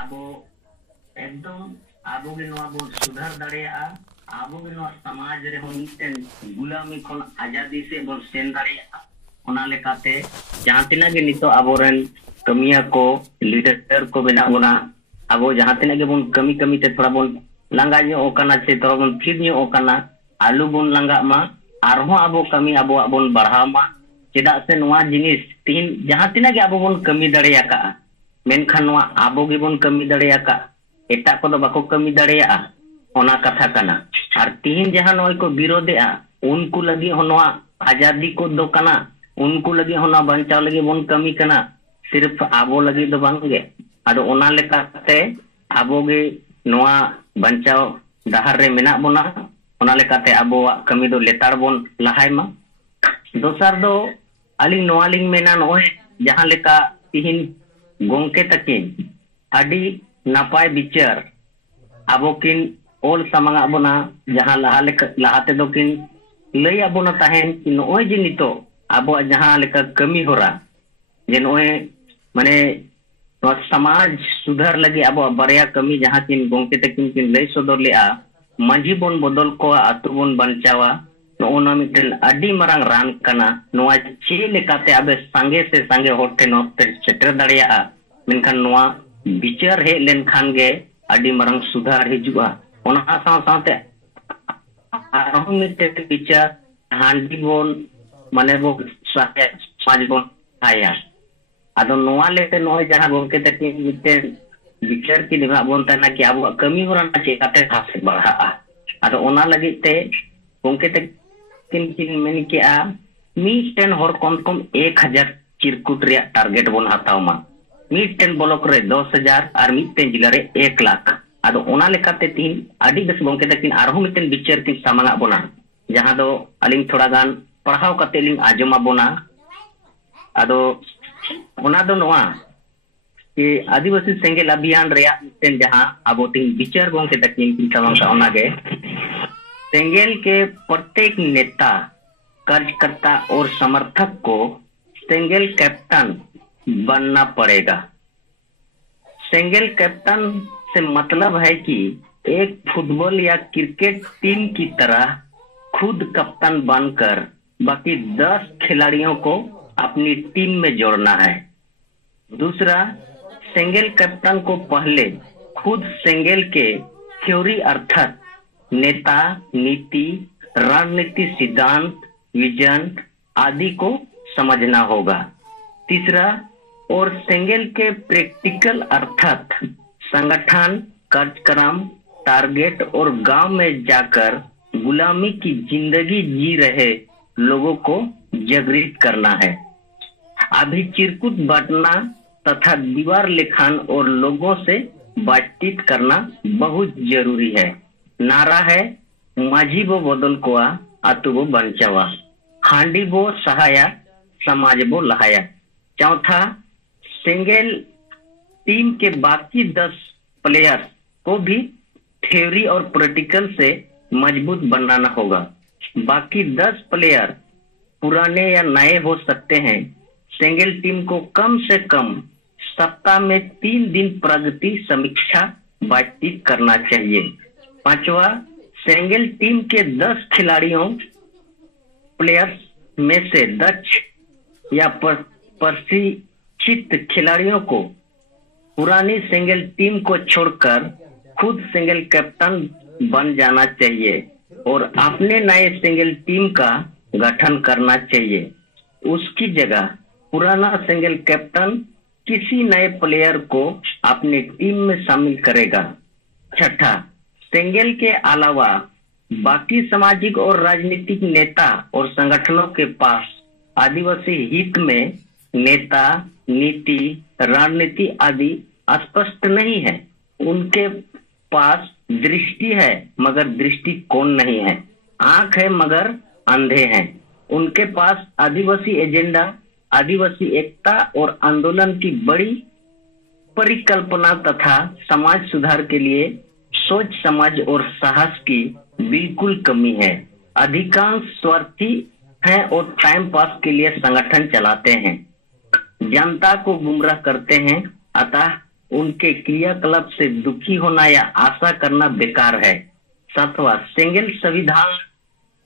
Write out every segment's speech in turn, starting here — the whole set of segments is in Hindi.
ᱟᱵᱚ ᱮᱠᱫᱚᱢ ᱟᱵᱚ ᱜᱮ ᱱᱚᱣᱟ ᱵᱚᱱ ᱥᱩᱫᱷᱟᱹᱨ ᱫᱟᱲᱮᱭᱟᱜᱼᱟ। ᱟᱵᱚ ᱜᱮ ᱱᱚᱣᱟ ᱥᱚᱢᱟᱡᱽ ᱨᱮᱦᱚᱸ ᱢᱤᱫᱴᱮᱱ ᱜᱩᱞᱟᱢᱤ ᱠᱷᱚᱱ आजादी से ᱵᱚᱱ ᱥᱮᱱ ᱫᱟᱲᱮᱭᱟᱜᱼᱟ। ᱚᱱᱟ ᱞᱮᱠᱟते ᱡᱟᱦᱟᱸ ᱛᱤᱱᱟᱹᱜ ᱜᱮ ᱱᱤᱛᱚᱜ ᱟᱵᱚᱨᱮᱱ ᱠᱟᱹᱢᱤᱭᱟᱹ ko लीडर को ᱵᱮᱱᱟᱜ ᱵᱚᱱᱟ ᱟᱵᱚ ᱡᱟᱦᱟᱸ ᱛᱤᱱᱟᱹᱜ ᱜᱮᱵᱚᱱ ᱠᱟᱹᱢᱤ ᱛᱮ ᱛᱷᱚᱲᱟ ᱵᱚᱱ ᱞᱟᱸᱜᱟ ᱧᱚᱜ ᱟᱠᱟᱱᱟ ᱥᱮ ᱛᱷᱚᱲᱟ ᱵᱚᱱ ᱛᱷᱤᱨ ᱧᱚᱜ ᱟᱠᱟᱱᱟ आलू ᱵᱚन ᱞᱟᱸᱜᱟᱜ मा आरहों ᱟᱵᱚ ᱠᱟᱹᱢᱤ ᱟᱵᱚᱣᱟᱜ ᱵᱚन बढ़ाव मा चेदाग से नोआ जिनिस तीन जहां तिना गे आबो बोन कमी दड़ेयाका मेनखान नोआ आबो गे बोन कमी दड़ेयाका एटा को दो बाको कमी दड़ेया ओना कथा कना आर तीन जहां नोय को विरोधेआ उनको लगी हो नोआ आजादी को दो कना उनको लगी हो ना बंचाव लगी बोन कमी कना सिर्फ आबो लगी दो बांगे आदो ओना लेकाते आबो गे नोआ बंचाव डहार रे मेना बोना ओना लेकाते आबो कमी दो लेतार बोन लहाय मा दोसर दो अलिंग नोआलिंग मेना नोए जहां लेका तिहिन गोंके तकिन अडी नापाय बिचार आबो किन ओल समांगा बोना जहां लहाते दो किन लई आबोना ताहेन कि नोए जे नितो आबो जहां लेका कमी होरा जे नोए माने नो समाज सुधार लगे आबो बारया कमी जहां किन गोंके तकिन किन लई सदर लेआ मांझी बोन बदल को आतु बोन बंचावा नोना मिटल अडी मरांग रान कना नोआ चे लेकाते आबे सांगे से सांगे होटे नोते सेटर दड़िया मेनखान नोआ विचार हे लेन खान गे अडी मरांग सुधार हिजुआ ओना साव सावते आरहों मिटे विचार हांडी बोन माने बो साथे समाज बोन आया आदो नोआ लेते नोय जहां गोके तके मिटे विचार की दिमा बोन तना कि आबो कमी होरन चे काते हासे बढ़ा आदो ओना लगिते गोके तक किन किन मेन के आ मीटेन हर कम कम 1000 चिरकुट रे टारगेट बोन हताव मा मीटेन ब्लॉक रे 10000 और मीटेन जिला रे 1 लाख आदो ओना लेकाते तीन आडी बस गोंके तकिन आरहो मीटेन विचार किन सामांगा बोना जहां दो अलिंग थोड़ा गान पढ़ाव कते लिंग आजमा बोना आदो ओना दो नोआ कि आदिवासी सेंगेल अभियान रे मीटेन जहां आबो तीन विचार गोंके तकिन किन सामांगा ओना गे सेंगेल के प्रत्येक नेता कार्यकर्ता और समर्थक को सेंगेल कैप्टन बनना पड़ेगा। सेंगेल कैप्टन से मतलब है कि एक फुटबॉल या क्रिकेट टीम की तरह खुद कप्तान बनकर बाकी 10 खिलाड़ियों को अपनी टीम में जोड़ना है। दूसरा, सेंगेल कैप्टन को पहले खुद सेंगेल के थ्योरी अर्थात नेता, नीति, रणनीति, सिद्धांत, विजन आदि को समझना होगा। तीसरा, और सेंगेल के प्रैक्टिकल अर्थात संगठन, कार्यक्रम, टारगेट और गांव में जाकर गुलामी की जिंदगी जी रहे लोगों को जागृत करना है। अभी चिरकुट बांटना तथा दीवार लिखान और लोगों से बातचीत करना बहुत जरूरी है। नारा है माझी बो बदल कोआ आतु बो बंचावा हांडी बो सहाया समाज बो लहाया। चौथा, सिंगल टीम के बाकी 10 प्लेयर को भी थ्योरी और प्रैक्टिकल से मजबूत बनाना होगा। बाकी 10 प्लेयर पुराने या नए हो सकते हैं। सिंगल टीम को कम से कम सप्ताह में 3 दिन प्रगति समीक्षा बातचीत करना चाहिए। पांचवा, सिंगल टीम के 10 खिलाड़ियों प्लेयर्स में से दक्ष या प्रशिक्षित खिलाड़ियों को पुरानी सिंगल टीम को छोड़कर खुद सिंगल कैप्टन बन जाना चाहिए और अपने नए सिंगल टीम का गठन करना चाहिए। उसकी जगह पुराना सिंगल कैप्टन किसी नए प्लेयर को अपनी टीम में शामिल करेगा। छठा, सिंगल के अलावा बाकी सामाजिक और राजनीतिक नेता और संगठनों के पास आदिवासी हित में नेता, नीति, रणनीति आदि स्पष्ट नहीं है। उनके पास दृष्टि है मगर दृष्टिकोण नहीं है, आंख है मगर अंधे हैं। उनके पास आदिवासी एजेंडा, आदिवासी एकता और आंदोलन की बड़ी परिकल्पना तथा समाज सुधार के लिए सोच समझ और साहस की बिल्कुल कमी है। अधिकांश स्वार्थी हैं और टाइम पास के लिए संगठन चलाते हैं, जनता को गुमराह करते हैं। अतः उनके क्रियाकलाप से दुखी होना या आशा करना बेकार है। 7वां, सेंगेल संविधान,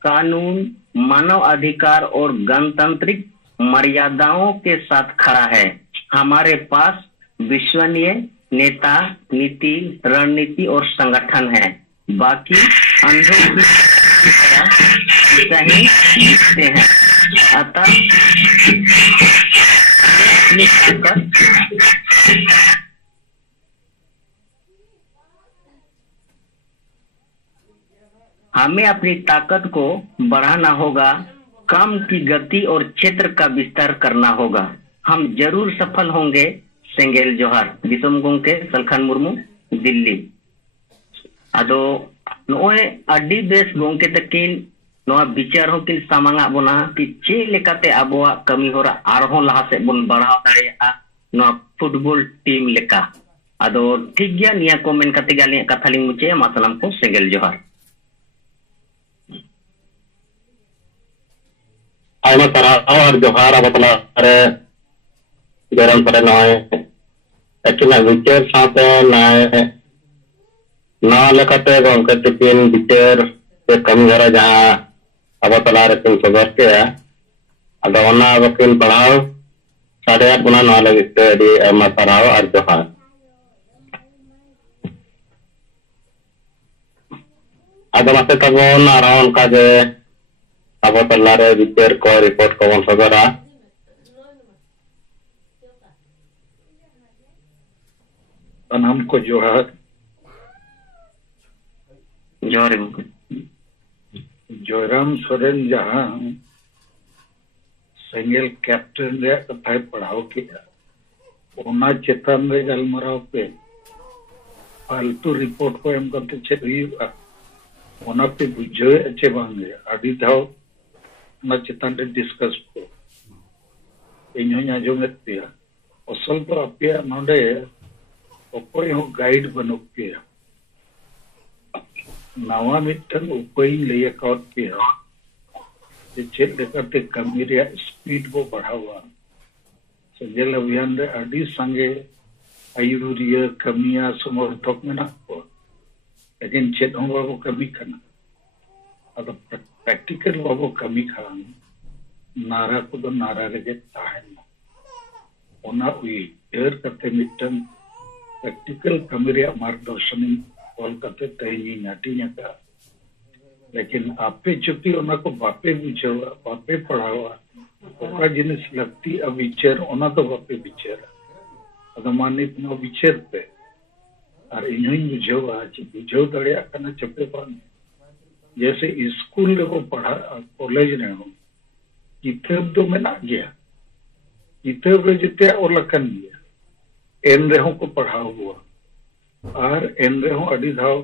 कानून, मानव अधिकार और गणतांत्रिक मर्यादाओं के साथ खड़ा है। हमारे पास विश्वसनीय नेता, नीति, रणनीति और संगठन है। बाकी अंधों की तरह सही दिखते हैं। अतः हमें अपनी ताकत को बढ़ाना होगा, काम की गति और क्षेत्र का विस्तार करना होगा। हम जरूर सफल होंगे। सेंगेल जोहार। दिसोम गोंके सलखान मुर्मू, दिल्ली। आदो नोए अड्डी बेस गोंके तकिन नोआ विचार हो किन सामांगा बोना कि चे लेकाते आबोआ कमी होरा आरहों लहा से बोन बढ़ाव दाड़ेया नोआ फुटबॉल टीम लेका। आदो ठीक गया निया कमेंट काते गालिया कथालिंग मुचे मासलाम को सेंगेल जोहार। आयमा तरह और जोहार अबतला अरे गरम परे नॉय एक्चुअली विचार साथे नाय ना लेकाते गोंके तकिन विचार से कम जरा जहां अबतला रे किन सदर के अदो ओना बकिन पढ़ाओ साढ़े 8 गुना ना लगे ते आयमा तरह और जोहार। अदो माते तबोन आराउंड का जे अबतला रे विचार को रिपोर्ट को बन सदरा। नाम को जोहार। जोहार जोराम सोरेन जहां सेंगेल कैप्टन रे कथा पढ़ाओ किया ओना चेतन रे गलमराव पे फालतू रिपोर्ट को एम करते चेक हुआ ओना पे बुझे अच्छे बांगे अभी धाव ना चेतन रे डिस्कस को इन हो आजोमेत पिया असल तो अपिया नोडे ओकोय हो गाइड बनो पिया नवा मिटन उपाय ले अकाउंट पिया जे चेक लेकाते कमी रे स्पीड को बढ़ावा सेंगेल अभियान रे अडी संगे आयुरिया कमिया समर्थक मेना को लेकिन चेक हम बाबू कमी करना अब प्रैक्टिकल बाबू कमी खान नारा को तो नारा रे ताहन ओना उई एर करते मिटन प्रैक्टिकल कमी रे मार्गदर्शन कॉल करते तही नाटी का लेकिन आपे चुकी ओना को बापे बुझावा बापे पढ़ावा ओका जिनिस लगती अब विचार ओना तो बापे विचार अदमानित नो विचार पे और इन्हीं बुझावा ची बुझाव दड़िया कना चपे पान जैसे स्कूल रे को पढ़ा कॉलेज रे हो किताब तो में ना गया किताब रे जिते ओलकन गया एन रे हो को पढ़ाओ हुआ और एन रे हो अड़ी धाव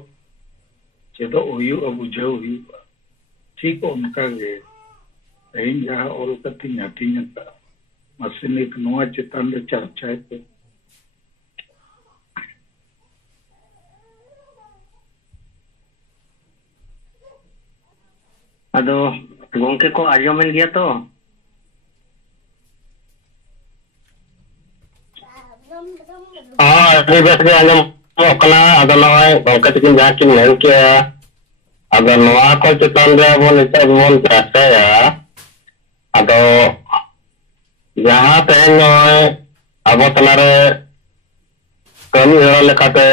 चेदो हुई बुझाव हुई ठीक उनका गे तेन जहाँ और कति नाटी का मशीन एक नवा चेतन रे चर्चा पे अदो गोंके को आजोमेन गया तो अभी बेस के आजम ओकना अदो नवाय गोंके तकिन जहां किन मेन के अदो नवा को चेतन रे बोन इते बोन चर्चाया अदो जहां तेन नय अबतला रे कमी हरा लेकाते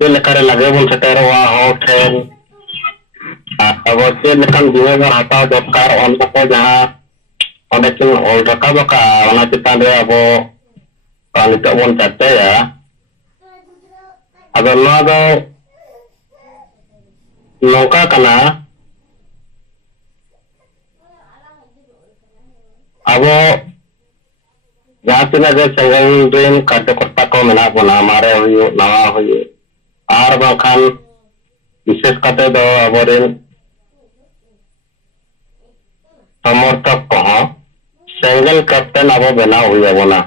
के लेकारे लगे बोन सेटेरवा हो ठेन अब चे लेकान जिम्मेदार हटाव दरकार ओनका को जहां ओने किन ओल रका बका ओना चेतन रे अबो नितोग बोन चर्चाया अदो नवा दो नौका कना अब जहाँ तीना सेंगल रेन कार्यकर्ता को मेना बोना मारे हुई नवा हुई और बाखान विशेष कते दो अबरेन समर्थक को सेंगल कैप्टन अब बना हुई बोना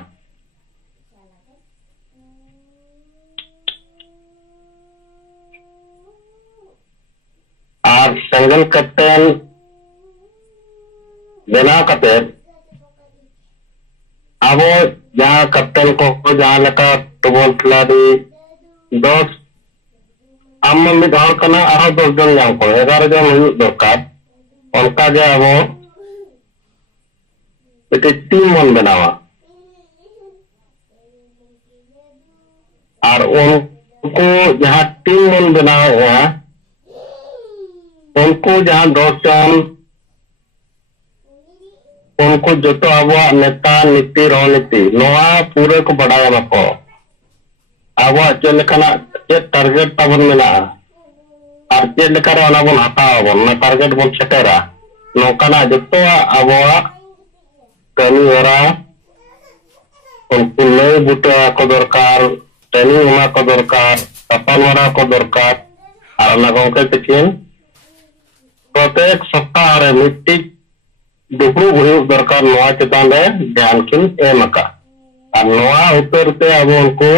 और सेंगल कैप्टन बना कते अब जहाँ कैप्टन को जहाँ लेका फुटबॉल खिलाड़ी 10 आम मिद हर कना आरो 10 जन नाम को 11 जन हुई दरकार उनका जे अब एक टीम मन बनावा और उनको जहाँ टीम मन बनावा उनको जहाँ 10 जन उनको जो तो अब नेता नीति रणनीति नवा पूरे को बढ़ाया को अब चलना चे टारगेट तबन मेना और चे लेकर वाला बन हटाओ बन टारगेट बन सेटेरा नौकाना जो तो अब कमी हो रहा उनको नए बूटे को दरकार ट्रेनिंग होना को दरकार सफल होना को दरकार और लगों के तकिन प्रत्येक सप्ताह रे मीटिंग दुपरू हुई दरकार नवा चेतान रे ध्यान किन एमका और नवा उत्तर ते अब उनको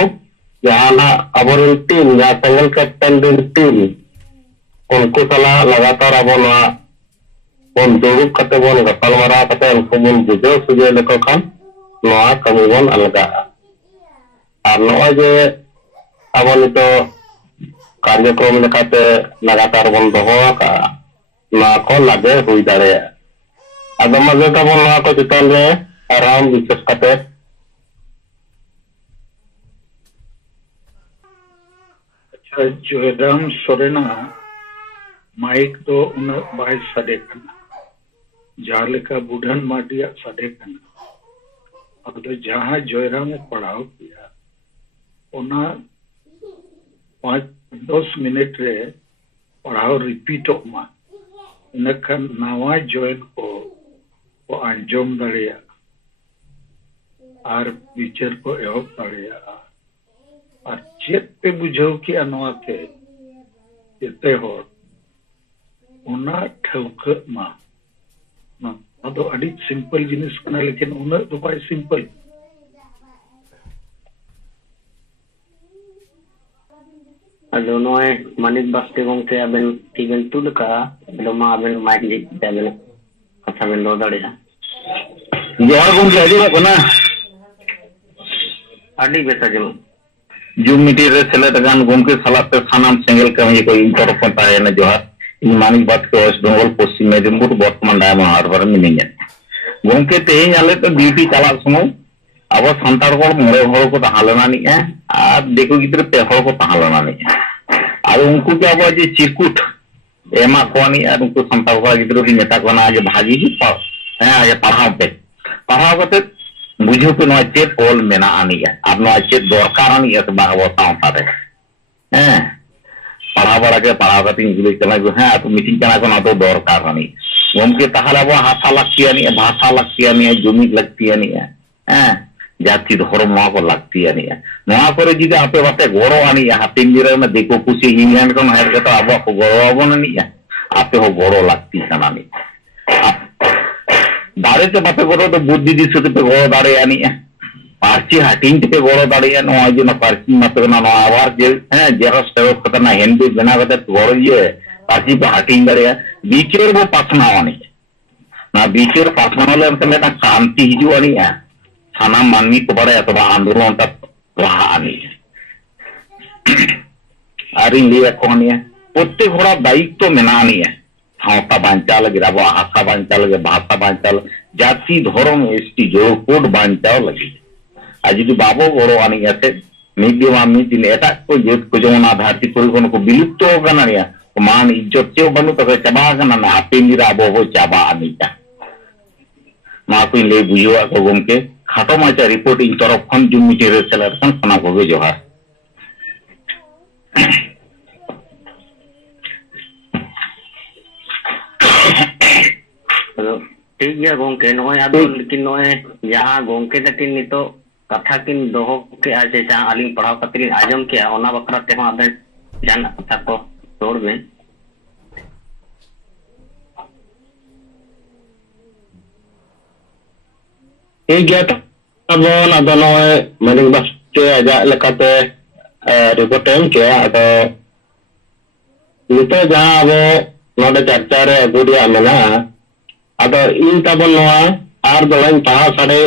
जहाँ अब टीम या सिंगल कैप्टन टीम उनको सलाह लगातार अब नवा बन दुरुप कते बन गपल मरा कते उनको बन बुझो सुझे लेको खान नवा कमी बन अलगा और नवा जे अब नितो कार्यक्रम लेकाते लगातार बन दोहो का ना को लगे हुई दारे अगर मजे का बोल रहा को चितान रे आराम विशेष करते अच्छा जोयराम सोरेना माइक तो उन बाय सडे कना जहाँ लेका बुढ़न माटिया सडे कना अब तो जहाँ जोयराम ने पढ़ाओ किया उना 5-10 मिनट रे पढ़ाओ रिपीट मा इनका नवा जोइन को अंजम दाड़िया और विचार को एहब दाड़िया और चेत पे बुझाव कि अनवाते जेते होर उना ठौक मा ना तो अड़ी सिंपल जिनिस कना लेकिन उना तो बाय सिंपल दोनों मानिक बास्ते गोंके अबेन टीबेन तुलका लोमा अबेन माइक जी देबेन कथा बेन लो दाड़िया जोहार गोंके अजमा कोना अड़ी बेसा जम जूम मीटिंग रे सेलेक्ट गान गोंके सलाते सानाम सेंगल कमी को इंटर पता है ना जोहार इन मानिक बात को वेस्ट बंगाल पश्चिम मेदिनीपुर बर्तमान डायमंड हार्बर मिनिंग गोंके तेज आले तो ड्यूटी चला समय अब संतार को मोड़े हर को तहालना नहीं है आ देखो किधर पे हर को तहालना नहीं है और उनको क्या हुआ जी चिरकुट एमा कोनी और उनको संतार को किधर भी नेता को ना आज भागी ही है आज पढ़ाओ करते बुझो पे नवा चेत ऑल मेना आनी है अब नवा चेत दरकार आनी है तो बाहर साउंड रे हैं पढ़ाओ करते इंग्लिश चला जो है तो मीटिंग चला को ना तो दरकार आनी उनके तहाला वो हाथा लगती नहीं है भाषा लगती नहीं है जुमी लगती नहीं है हैं जाति धर्म को लगती है जुदी आपे बाते गड़ो आनी हाथिन दिरे में देखो कुछ इंग्लैंड को हेर के तो अब को गड़ो आबन नहीं आपे हो गड़ो लगती नहीं दारे ते बाते गड़ो तो बुद्धि दिशा पे गड़ो दारे आनी पार्टी हाटिंग पे गड़ो दारे नो जो पार्टी मत ना नो आवार जे हैं जेरस टेरस कतना हेंडी बना कते गड़ो ये पार्टी पे हाटिंग दारे बीचर वो पासना आनी ना बीचर पासना ले में ना शांति हिजू आनी साना माननी को बड़े अथवा आंदोलन तक रहा आनी आरी लिया कोनी है प्रत्येक होड़ा दायित्व तो मेना नहीं है सावता बांचा लगे अब आशा बांचा लगे भाषा बांचा जाति धर्म एसटी जो कोड बांचा लगे आज जो बाबो गड़ो आनी ऐसे मीडिया मीटिंग एटा को जेत को जो ना धारती कोई को विलुप्त हो गना नहीं मान इज्जत से बनु तो चबा गना ना आपे निरा वो चाबा आनी जा मा को ले बुझवा को गमके खाटो माचा रिपोर्ट इन तरफ खन जुम मीटिंग रे सेलेक्शन खाना को जोहार ठीक है गोंके नोय आदो लेकिन नोय जहां गोंके तकिन नितो कथा किन दोहो के आजे जहां आलिंग पढ़ाव कतरी आजम किया ओना बकरा ते आबे जान कथा को तोड़ बे ठीक है अब अदो नोय मानिक बस के आजा लकाते रिपोर्ट एम के अदो नितो जहां अब नोडे चर्चा रे गुडिया मेना अदो इन तबन नोआ आर दलाइन पहा साड़े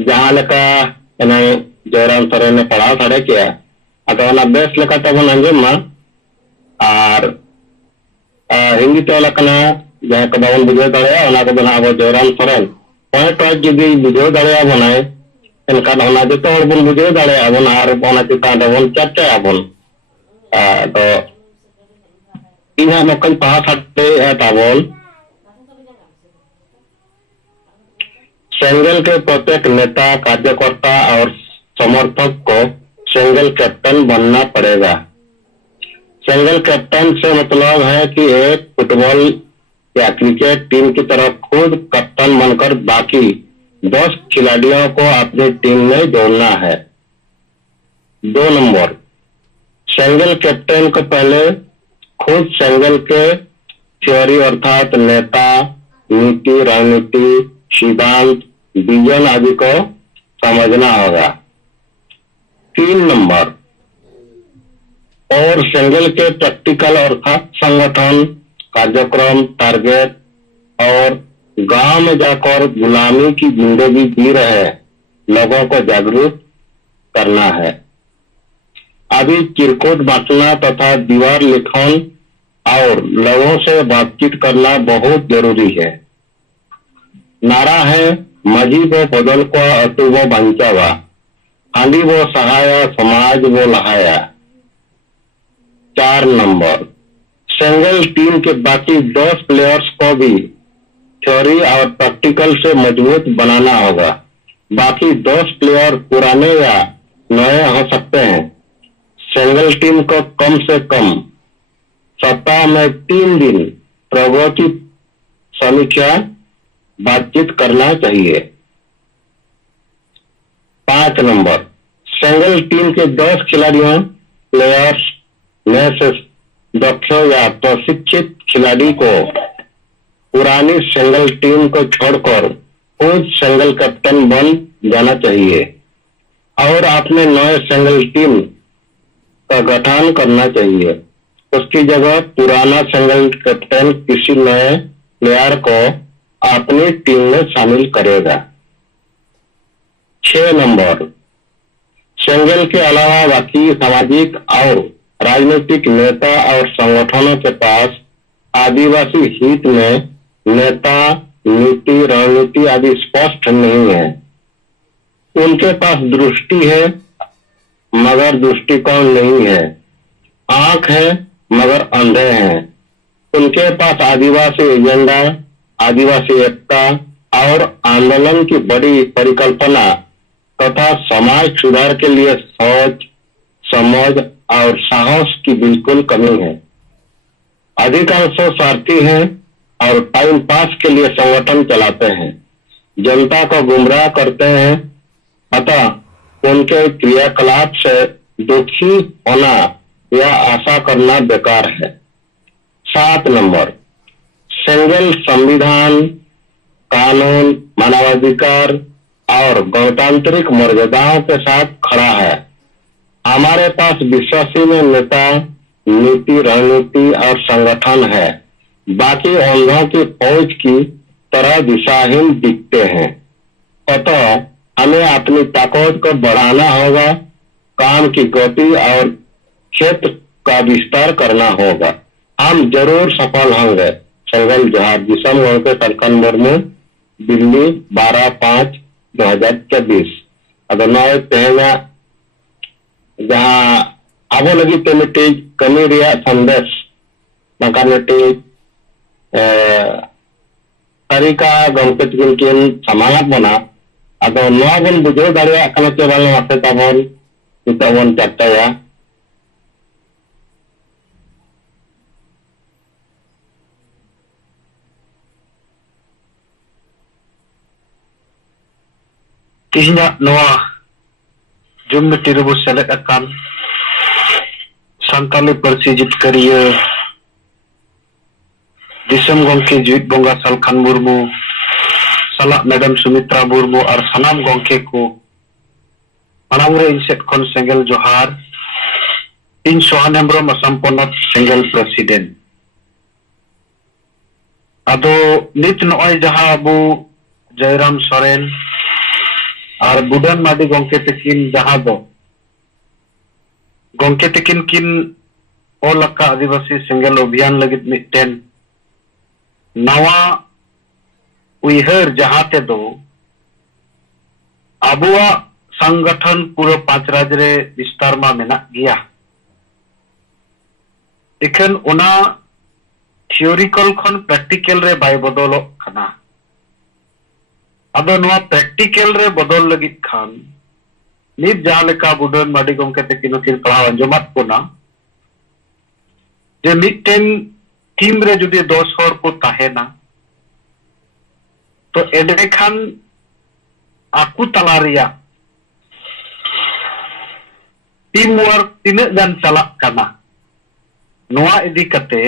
जहां लेका जयराम सोरेन ने पढ़ाव साड़े किया अदो बेस लेका तबन अंजमा और हिंदी ते लकना जहां को बाबन बुझे दाड़े ओना को बना अब जयराम सोरेन पॉइंट वाइज जुदी बुझे दाड़े बनाए एनकान ओना जतो हर बन बुझे दाड़े अबन और ओना चिता दबन चर्चा अबन तो इना नकल पहा साड़े ताबन सेंगल के प्रत्येक नेता कार्यकर्ता और समर्थक को सेंगल कैप्टन बनना पड़ेगा। सेंगल कैप्टन से मतलब है कि एक फुटबॉल या क्रिकेट टीम की तरह खुद कप्तान बनकर बाकी 10 खिलाड़ियों को अपनी टीम में जोड़ना है। 2 नंबर, सेंगल कैप्टन को पहले खुद सेंगल के थ्योरी अर्थात नेता, नीति, रणनीति, सिद्धांत, विजन आदि को समझना होगा। 3 नंबर, और सेंगल के प्रैक्टिकल अर्थात संगठन, कार्यक्रम, टारगेट और गांव में जाकर गुलामी की जिंदगी जी रहे लोगों को जागरूक करना है। अभी चिरकुट बांटना तथा दीवार लिखन और लोगों से बातचीत करना बहुत जरूरी है। नारा है मजी वो बदल को अतु वो बंचावा, हांडी वो सहाया, समाज वो लहाया। 4 नंबर, सेंगल टीम के बाकी 10 प्लेयर्स को भी थ्योरी और प्रैक्टिकल से मजबूत बनाना होगा। बाकी 10 प्लेयर पुराने या नए हो सकते हैं। सेंगल टीम को कम से कम सप्ताह में 3 दिन प्रगति समीक्षा बातचीत करना चाहिए। 5 नंबर, सेंगल टीम के 10 खिलाड़ियों प्लेयर्स में से दक्ष या प्रशिक्षित खिलाड़ी को पुरानी सेंगल टीम को छोड़कर खुद सेंगल कैप्टन बन जाना चाहिए और अपने नए सेंगल टीम का गठन करना चाहिए। उसकी जगह पुराना सेंगल कैप्टन किसी नए प्लेयर को अपनी टीम में शामिल करेगा। 6 नंबर, सेंगल के अलावा बाकी सामाजिक और राजनीतिक नेता और संगठनों के पास आदिवासी हित में नेता, नीति, रणनीति आदि स्पष्ट नहीं है। उनके पास दृष्टि है मगर दृष्टिकोण नहीं है, आंख है मगर अंधे हैं। उनके पास आदिवासी एजेंडा, आदिवासी एकता और आंदोलन की बड़ी परिकल्पना तथा समाज सुधार के लिए सोच, समझ और साहस की बिल्कुल कमी है। अधिकांश स्वार्थी हैं और टाइम पास के लिए संगठन चलाते हैं, जनता को गुमराह करते हैं। अतः उनके क्रियाकलाप से दुखी होना या आशा करना बेकार है। 7 नंबर, सेंगल संविधान, कानून, मानवाधिकार और गणतांत्रिक मर्यादाओं के साथ खड़ा है। हमारे पास विश्वसनीय नेता, नीति, रणनीति और संगठन है, बाकी अंधों की फौज की तरह दिशाहीन दिखते हैं। अतः हमें अपनी ताकत को बढ़ाना होगा, काम की गति और क्षेत्र का विस्तार करना होगा। हम जरूर सफल होंगे। सेंगल जोहार, जिसम के सरकन मुर्मू, दिल्ली 12/5/2024। अगर नए तेहना जहां आबो लगी ते मिट्टी कमी रिया संदेश नका मिट्टी तरीका गंके जिनकिन समानक बना अदो नवा बन बुझो दाड़िया कना चे बाले माते ताबन इताबन चर्चाया। तिहिना नवा जुम्मति रबो सेलेद अकान सानताली पारसी जितकारिया दिसम गंके जीवित बंगा सालखान मुर्मू साला मैडम सुमित्रा मुर्मू और सनाम गंके को मनामुरे इनसेट खन सेंगल जोहार। इन सोहान हेम्ब्रम असम पनत सेंगल प्रेसिडेंट। अदो नित नय जहां अबो जयराम सोरेन और बुडन माडी गोंके तकिन जहां दो गोंके तकिन किन ओलका आदिवासी सेंगेल अभियान लगित मिटेन नवा उइहर जहां ते दो अबुआ संगठन पूरा 5 राज्य रे विस्तार मा मेना गया इखन उना थियोरिकल खन प्रैक्टिकल रे बाय बदलो खाना अदो नवा प्रैक्टिकल रे बदल लगित खान नित जहां लेका बुडन माडी गोंके तकिन किन पढ़ाव अंजमात कोना जे मिटेन टीम रे जुदी 10 हर को ताहेना तो एडे खान आकु तलारिया टीम वर्क तीन गान चला करना नोआ इदी कते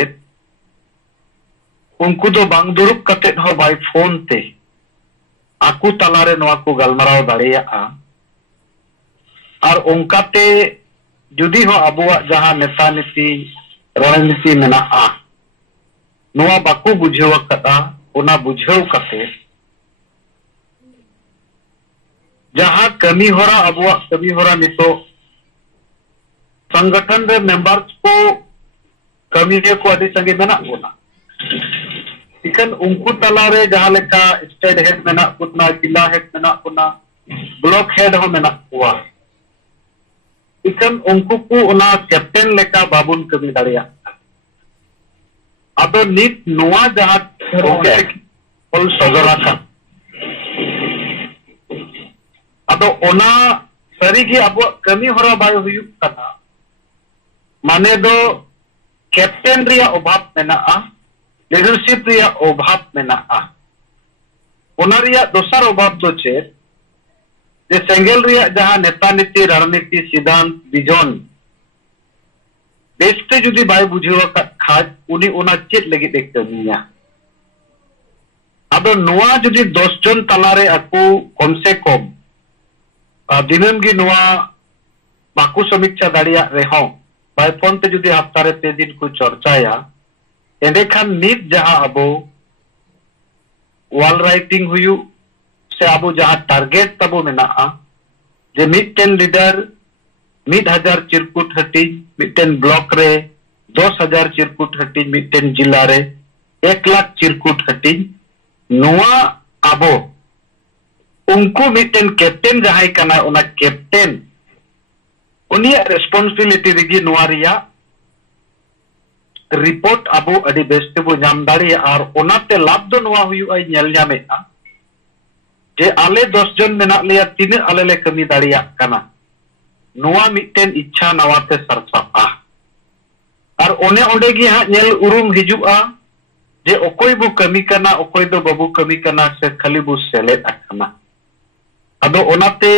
उनको तो बांग दुरुप कते हो बाय फोन ते आकु तलारे नोआ को गलमराव दाड़िया और उनकाते जुदी हो अबुआ जहां नेता नीति रणनीति मेना नोआ बाकु बुझेव कता उना बुझेव कते जहां कमी होरा अबुआ कमी होरा नितो संगठन रे मेंबर्स को कमी को अभी संगे मेना बोना इकन उनको तलारे जहां लेका स्टेट हेड मेना कुतना जिला हेड मेना कुना ब्लॉक हेड हो मेना हुआ इकन उनको को उना कैप्टन लेका बाबुन कमी दाड़िया अब नित नोआ जहां ऑल सगरा का अब ओना सरी की अब कमी होरा बाय हुयु कना माने दो कैप्टन रिया अभाव मेना लीडरशिप रिया अभाव मेना ओना रिया दोसर अभाव दो चेत जे सेंगेल रिया जहां नेता नीति रणनीति सिद्धांत विजन बेस्ते जुदी बाय बुझेव खाज उनी ओना चेत लगी देख कमिया अब नोआ जुदी 10 जन तलारे अकु कम से कम दिनम की नोआ बाकु समीक्षा दाड़िया रेहो बाय फोन ते जुदी हफ्ता रे 3 दिन को चर्चाया एंडे खान नित जहां अबो वॉल राइटिंग हुयु से अबो जहां टारगेट तबो मेना जे मिटेन लीडर 1000 चिरकुट हटी मिटेन ब्लॉक रे 10,000 चिरकुट हटी मिटेन जिला रे 1 लाख चिरकुट हटी नोआ अबो उनको मिटेन कैप्टन जहां कना उना कैप्टन उनिया रेस्पॉन्सिबिलिटी रिगी नोआरिया रिपोर्ट अबो अडी बेस्ते बो नाम दाड़िया और ओनाते लाभ दो नोआ हुयु आई नेल जामे जे आले 10 जन मेना लिया तीन आले ले कमी दाड़िया कना नोआ मिटेन इच्छा नवाते सरसा और ओने ओंडे गी हा नेल उरुम हिजुआ जे ओकोय बो कमी कना ओकोय दो बाबू कमी कना से खाली बो सेलेट आकना अदो ओनाते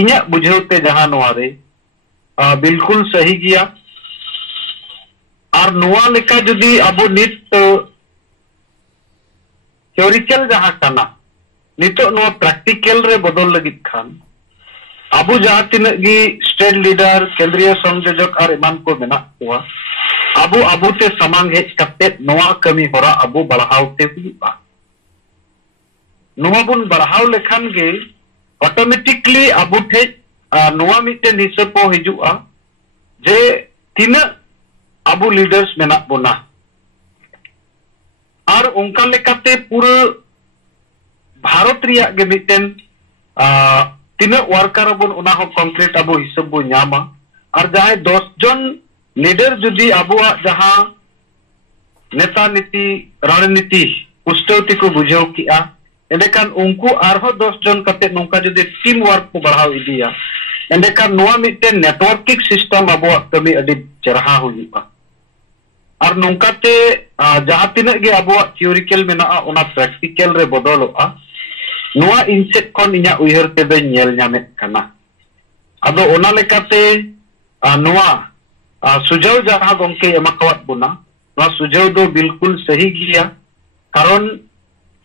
इन्या बुझेवते जहां नोआरे बिल्कुल सही गया और नोआ लेका जुदी अबो नित थियोरिकल जहां कना नितो नोआ प्रैक्टिकल रे बदल लगित खान अबो जहां तिनक गी स्टेट लीडर केंद्रीय संयोजक और इमान को मेना हुआ अबो अबो ते समांग हेज कते नोआ कमी होरा अबो बढ़ावते हुआ नोआ बुन बढ़ाव लेखान गे ऑटोमेटिकली अबो ठे नोआ मिटेन हिसाब को हिजुआ जे तीन अबो लीडर्स मेना बोना और उनका लेकाते पूरा भारत रिया गे मिटेन तीन वर्कर बन उना हो कंक्रीट अबो हिसाब बो न्यामा और जहां 10 जन लीडर जुदी अबो जहां नेता नीति रणनीति पुष्टवती को बुझेव किया एंडेकान उनको आरहो 10 जन कते नोका जुदी टीम वर्क को बढ़ाव इदिया एंडेकान नोआ मिटेन नेटवर्किंग सिस्टम अबो कमी अडी चरहा हुइबा और नोकाते जहां तिनक गे अबो थियोरिकल मेना ओना प्रैक्टिकल रे बदलोआ नोआ इनसेट कोन इन्या उयहर ते बे नेल न्यामे कना अदो ओना लेकाते नोआ सुझाव जहां गोंके एमाकवात बुना नोआ सुझाव दो बिल्कुल सही गिया कारण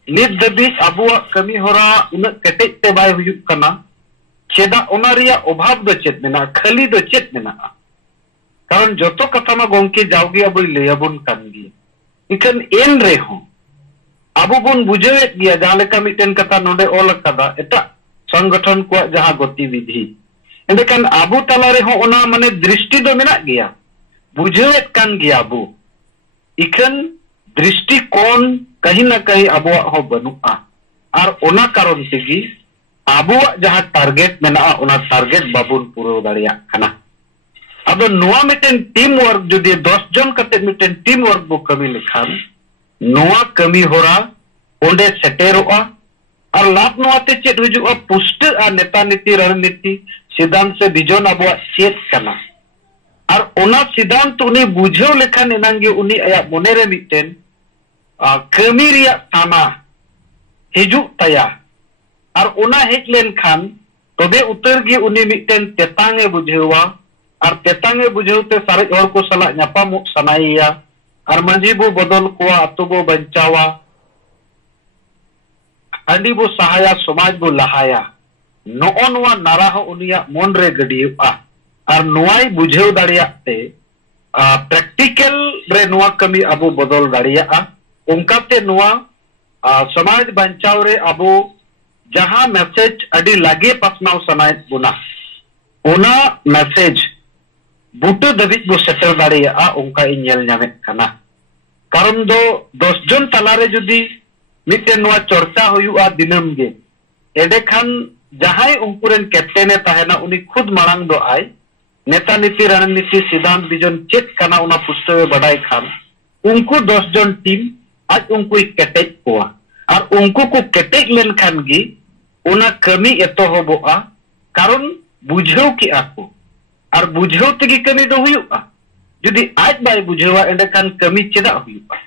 नित दबी अबो कमी होरा उन केटेज ते बाय हुयु कना चेदा ओना रिया अभाव दो चेत मेना खाली दो चेत मेना कारण जोतो कथा मा गोंके जावगी अब लेयाबुन कानगी इकन एन रे हो अबो बुन बुझेवेत गिया जहां लेका मिटेन कथा नोडे ऑल कदा एटा संगठन को जहां गतिविधि एंडेकान आबू तला रे हो ओना माने दृष्टि दो मेना गया बुझेत कान गया आबू इखन दृष्टिकोण कहीं ना कहीं अबुआ हो बनुआ और ओना कारण तेगी आबुआ जहां टारगेट मेना ओना टारगेट बाबुन पूरा दाड़िया खाना अब नोआ मिटेन टीम वर्क जुदी 10 जन कते मिटेन टीम वर्क बो कमी लेखान नोआ कमी होरा ओंडे सेटेरोआ और लाभ नोआते चेत हुजुआ पुष्ट आ नेता नीति रणनीति सिद्धांत से विजन अबुआ चेत कना और ओना सिद्धांत उनी बुझेव लेखान एनांगे उनी आया मोने रे मिटेन कमी रिया ताना हिजु तया और ओना हेज लेन खान तबे उतर गे उनी मिटेन तेतांगे बुझेवा और तेतांगे बुझेवते सारे और को सला न्यापाम सनाइया और मंजी बो बदल कोआ अतु बो बंचावा अंडी बो सहाया समाज बो लहाया नोआ नारा हो उनिया मन रे गडिया और नोआई बुझेव दाड़ियाते प्रैक्टिकल रे नोआ कमी अबो बदल दाड़िया उनकाते नोआ समाज बंचाव रे अबो जहां मैसेज अडी लागे पासनाव सनाय बुना ओना मैसेज बुटे दबित बो सेटल दाड़िया उनका इन्यल न्यामे कना कारण दो 10 जन तलारे जुदी मिटे नोआ चर्चा हुआ दिनम गे एडे खान जहां उनकुरेन कैप्टेने तहेना उनी खुद मांग दो आय नेता नीति रणनीति सिद्धांत विजन चेक कना उना पुस्तके बड़ाई खान उनको 10 जन टीम आज उनको केटेज कोआ और उनको को केटेज लेन खान गी उना कमी एतो होबोआ कारण बुझेव की आको और बुझेव तेगी कमी दो हुआ जुदी आज बाय बुझेवा एंडे खान कमी चेदा हुआ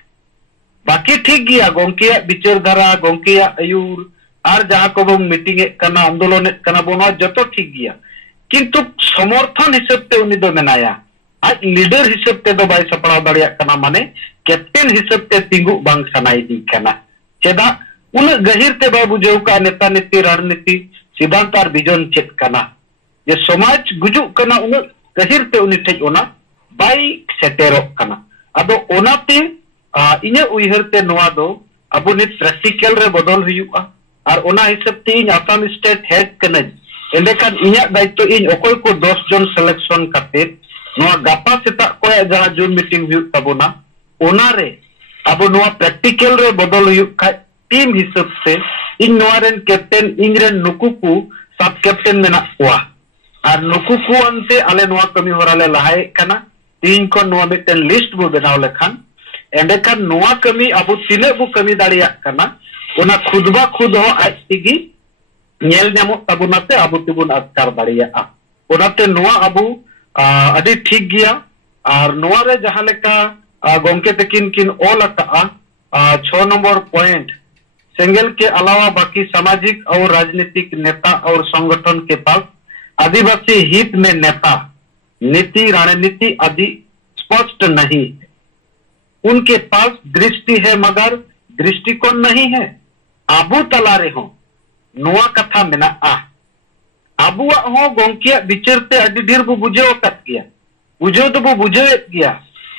बाकी ठीक गया गोंकिया विचार धारा गोंकिया आयुर और जहां को बो मीटिंग कना आंदोलन कना बोना जतो ठीक गया किंतु समर्थन हिसाब ते उनी दो मेनाया आज लीडर हिसाब ते दो बाय सपड़ा दाड़िया कना माने कैप्टन हिसाब ते तिंगु बांग सनाई दी कना चेदा उन गहिर ते बाय बुझेव का नेता नीति रणनीति सिद्धांत और विजन चेक कना जे समाज गुजु कना उन गहिर ते उनी ठेज ओना बाय सेटेरो कना अदो ओनाते इने उइहर ते नोआ दो अबो नि प्रैक्टिकल रे बदल हुआ और ओना हिसाब ते इन आसाम स्टेट हेड कना एंडेकान इन्या दायित्व इन ओकोय को 10 जन सिलेक्शन करते नोआ गापा सेता कोय जहां जून मीटिंग हुई तबोना ओना रे अबो नोआ प्रैक्टिकल रे बदल हुआ टीम हिसाब से इन नोआ रेन कैप्टन इन रेन नुकु को सब कैप्टन मेना कोआ और नुकु को अंते आले नोआ कमी होराले लहाय कना तीन को नोआ मिटन लिस्ट बो बनाव लेखान एंडेकान नोआ कमी अबो तिने बो कमी दाड़िया कना ओना खुदबा खुद हो आज तिगी नेल न्यामो तबुनाते अबो तिबुन अत्कार दाड़िया ओनाते नोआ अबो अडी ठीक गया और नोआ रे जहां लेका गोंके तकिन किन ऑल अका 6 नंबर पॉइंट सिंगल के अलावा बाकी सामाजिक और राजनीतिक नेता और संगठन के पास आदिवासी हित में नेता नीति रणनीति आदि स्पष्ट नहीं है उनके पास दृष्टि है मगर दृष्टिकोण नहीं है आबू तलारे हो नोआ कथा मेना आबुआ हो गोंकिया विचारते अडी ढेर बो बुझेव कत गया बुझेव तो बो बुझेव गया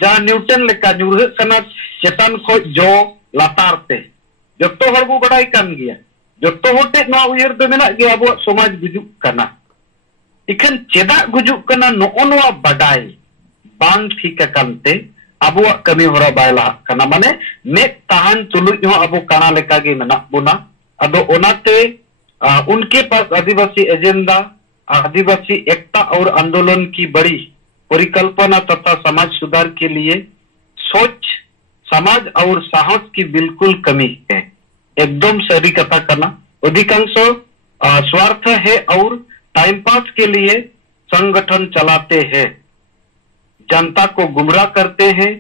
जहां न्यूटन लेका जुरह कना चेतन को जो लातारते जतो हर बो बड़ाई कान गया जतो होटे नोआ उयर दो मेना गया आबो समाज गुजु कना इखन चेदा गुजु कना नो नोआ बड़ाई बांग ठीक कानते अबुआ कमी होरा बायला कना माने मे ताहन तुलुज हो अबो काना लेका गे मेना बुना अदो ओनाते उनके पास आदिवासी एजेंडा आदिवासी एकता और आंदोलन की बड़ी परिकल्पना तथा समाज सुधार के लिए सोच समाज और साहस की बिल्कुल कमी है एकदम सही कथा करना अधिकांश स्वार्थ है और टाइम पास के लिए संगठन चलाते हैं जनता को गुमराह करते हैं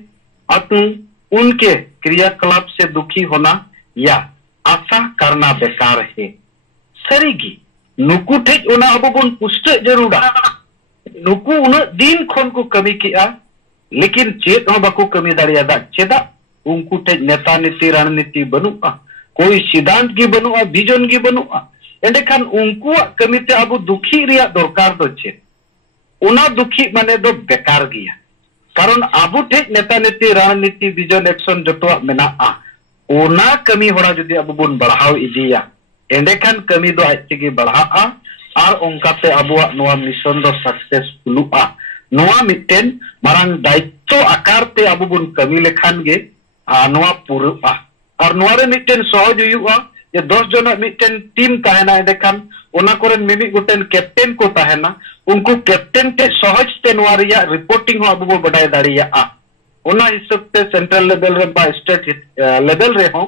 उनके क्रियाकलाप से दुखी होना या आशा करना बेकार है सरीगी नुकु ठेज ओना अबो बोन पुष्ट जरूरा नुकु उन दिन खन को कमी किया लेकिन चेत हो बाको कमी दाड़िया दा चेदा उनको ठेज नेता नीति रणनीति बनुआ कोई सिद्धांत की बनुआ विजन की बनुआ एंडेखान उनको कमी ते अबो दुखी रिया दरकार दो चेत उना दुखी माने दो बेकार गया कारण आबू ठेज नेता नीति रणनीति विजन एक्शन जतो मेना ओना कमी होड़ा जुदी अब बुन बढ़ाव इदिया एंडेखान कमी दो आज तेगे बढ़ाआ और उनकाते अबुआ नोआ मिशन दो सक्सेसफुलुआ नोआ मिटेन मारांग दायित्व आकार ते अबु बुन कमी लेखान गे नोआ पुरुआ और नोआ रे मिटेन सहज हुआ जे 10 जन मिटेन टीम ताहेना एंडेखान ओना कोरेन मिमि गुटेन कैप्टन को ताहेना उनको कैप्टन ते सहज ते नोआ रिया रिपोर्टिंग हो अबु बो बडाय दाड़िया ओना हिसाब ते सेंट्रल लेवल रे बा स्टेट लेवल रे हो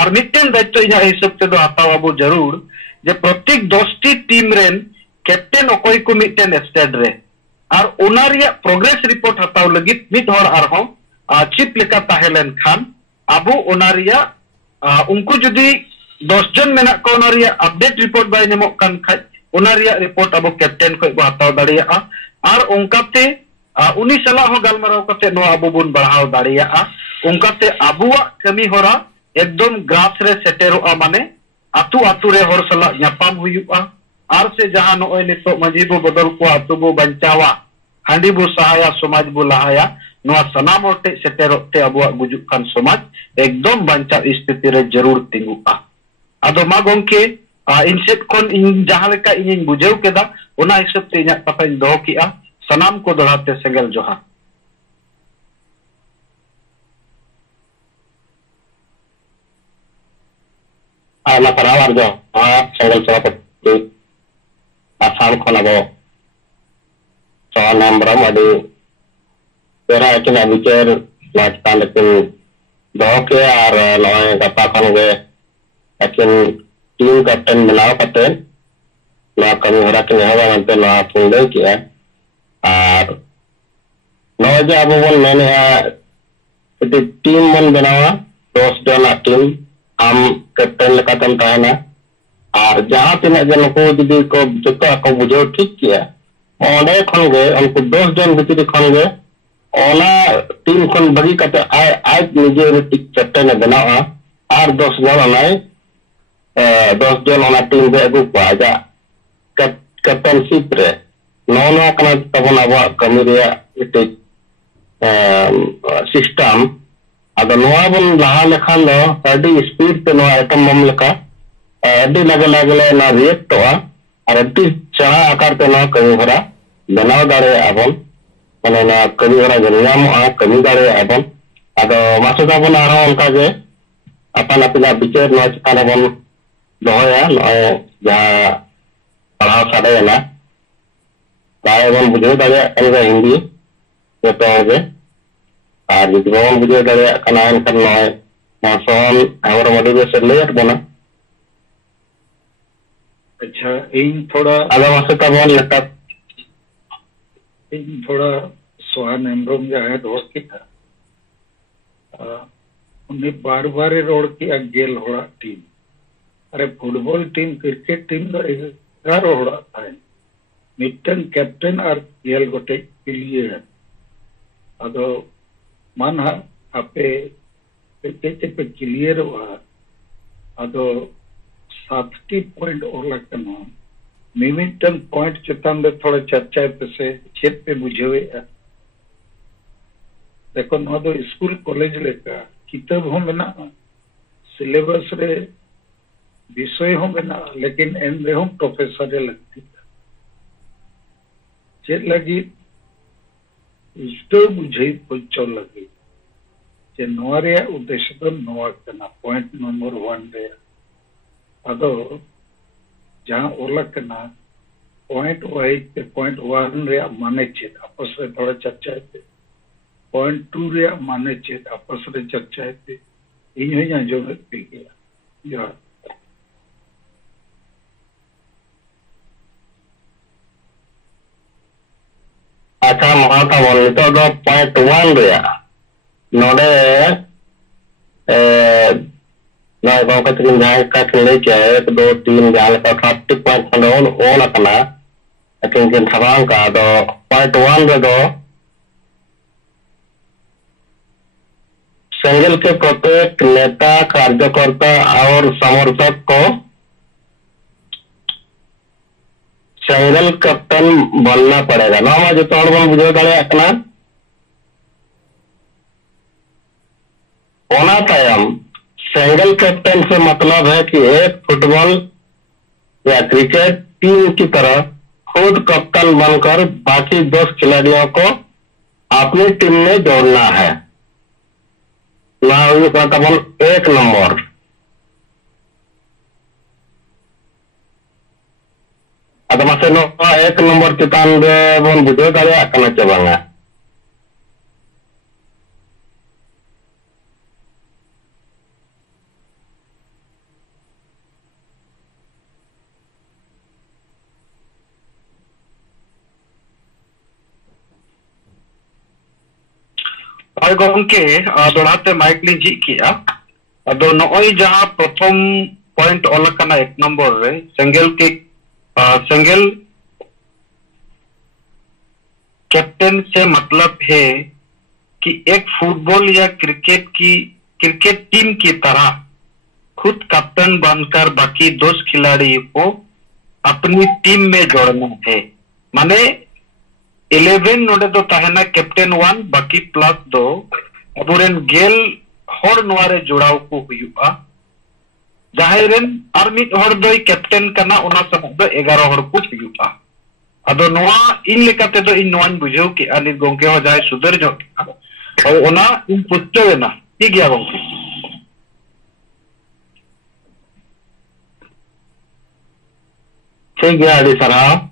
और मिटेन दायित्व इना हिसाब ते दो हताव अबु जरूर जे प्रत्येक 10टी टीम रेन कैप्टन अकोय को मिटेन स्टेट रे और ओना रिया प्रोग्रेस रिपोर्ट हताव लगित मिट हर आर हो चीफ लेका ताहेलेन खान अबु ओना रिया उनको जदी 10 जन मेना को ओना रिया अपडेट रिपोर्ट बाय नेमो कान खाय ओना रिया रिपोर्ट अबु कैप्टन को हताव दाड़िया और उनकाते उनी सला हो गलमराव कते नो अबु बुन बढ़ाव दाड़िया उनकाते अबुआ कमी होरा एकदम ग्रास रे सेटेरोआ माने आतु आतु रे हर सला न्यापाम हुयुआ आर से जहां नोय नितो मजी बो बदल को आतु बो बंचावा हांडी बो सहाया समाज बो लहाया नोआ सनाम ओटे सेटेरोते अबुआ गुजुक खान समाज एकदम बंचा स्थिति रे जरूर तिंगुआ आदो मा गोंके इनसेट कोन इन जहां लेका इन बुझेव केदा ओना हिसाब ते इना कथा इन दो किया सनाम को दोहराते सेगल जोहा आला परावार जो सेगल सभापति आसाम खन अब नम्बरम अभी पेरा एकिन विचार लाचता लेकिन दो के और नॉय गपा खन गे एकिन टीम कैप्टन बनाव कते ना कमी हरा के हवा मनते ना फुंदे किया और नौजे अब बोल मैंने टीम मन बनावा 10 जन टीम हम कैप्टन लेकातम ताहेना और जहां तीन जन को जदी को जतो को बुझो ठीक किया ओंडे खन गे उनको 10 जन भीतर खन गे ओना टीम खन बगी कते आज निजे कैप्टन बनावा और 10 जन ओनाय 10 जन ओना टीम बे अगु को आजा कैप्टनशिप रे नौना कना तबन अब कमी रे इटे सिस्टम अदो नोआ बन लहा लेखान दो अडी स्पीड ते नोआ एटम बम लेका अडी लगे लगे ना रिएक्ट होआ और अडी चढ़ा आकार ते नोआ कमी हरा बनाव दाड़े आबन माने ना कमी हरा जनियाम कमी दाड़े आबन अदो मासुदा बन आरो उनका जे अपन अपना विचार नोआ चितान बन दोया नोए जहां पढ़ाव साड़े ना बाय बन बुझे दाड़े एनगा हिंदी तो आगे और जब बन बुझे दाड़े कना एनकन नोए मासोन हमर मोटिवेशन लेट बना अच्छा इन थोड़ा आदा मासुदा बन लेटा इन थोड़ा सोहान एमरोम जाए रोड की था उन्हें बार-बार रोड की अगेल होड़ा टीम अरे फुटबॉल टीम क्रिकेट टीम तो 11 होड़ा था मिटन कैप्टन और गेल गोटे प्लेयर अदो मन आपे पे क्लियर हुआ अदो 7टी पॉइंट और लगना मिमिटन पॉइंट चेतान में थोड़ा चर्चा पे से चेत पे बुझे देखो ना तो स्कूल कॉलेज लेका किताब हो मेना सिलेबस रे विषय हो मेना लेकिन एन रे हम प्रोफेसर लगती चेत लगी इष्टो बुझे पचो लगी जे नोआ रे उद्देश्य तो नोआ करना पॉइंट नंबर 1 रे अदो जहां ओलक करना पॉइंट वाइज पे पॉइंट 1 रे माने चेत आपस में थोड़ा चर्चा है पॉइंट 2 रे माने चेत आपस में चर्चा है इन ही जो पे गया या अच्छा महाता बोल तो दो पॉइंट 1 रे नोडे ना गोका तीन जाय का खेले के 1 2 3 जाल का 30 पॉइंट खंडोन ओन अपना लेकिन जिन सवाल का दो पॉइंट 1 रे दो संगल के प्रत्येक नेता कार्यकर्ता और समर्थक को संगल कैप्टन बनना पड़ेगा ना जो तौर बन बुझे दाड़े अपना होना टाइम सिंगल कैप्टन से मतलब है कि एक फुटबॉल या क्रिकेट टीम की तरह खुद कप्तान बनकर बाकी 10 खिलाड़ियों को अपनी टीम में जोड़ना है। ना तबन 1 नंबर अद मासे 1 नंबर चितान बन बुझे दाड़िया कना चे बांगा गमके दोड़ाते माइक ली जी किया अदो नॉय जहां प्रथम पॉइंट ओलकना 1 नंबर रे सिंगल के सिंगल कैप्टन से मतलब है कि एक फुटबॉल या क्रिकेट टीम की तरह खुद कैप्टन बनकर बाकी 10 खिलाड़ी को अपनी टीम में जोड़ना है। माने 11 नोडे तो ताहेना कैप्टन 1 बाकी प्लस 2 अबुरेन गेल हर नोरे जुड़ाव को हुआ जाहिरन और मिट हर दोई कैप्टन कना उना सब दो 11 हर को हुआ अदो नोआ इन लेकाते दो इन नोआन बुझेउ कि अनि गोंके हो जाए सुधर जो और उना इन पुछते ना ठीक गया गोंके ठीक गया अड़ी सराव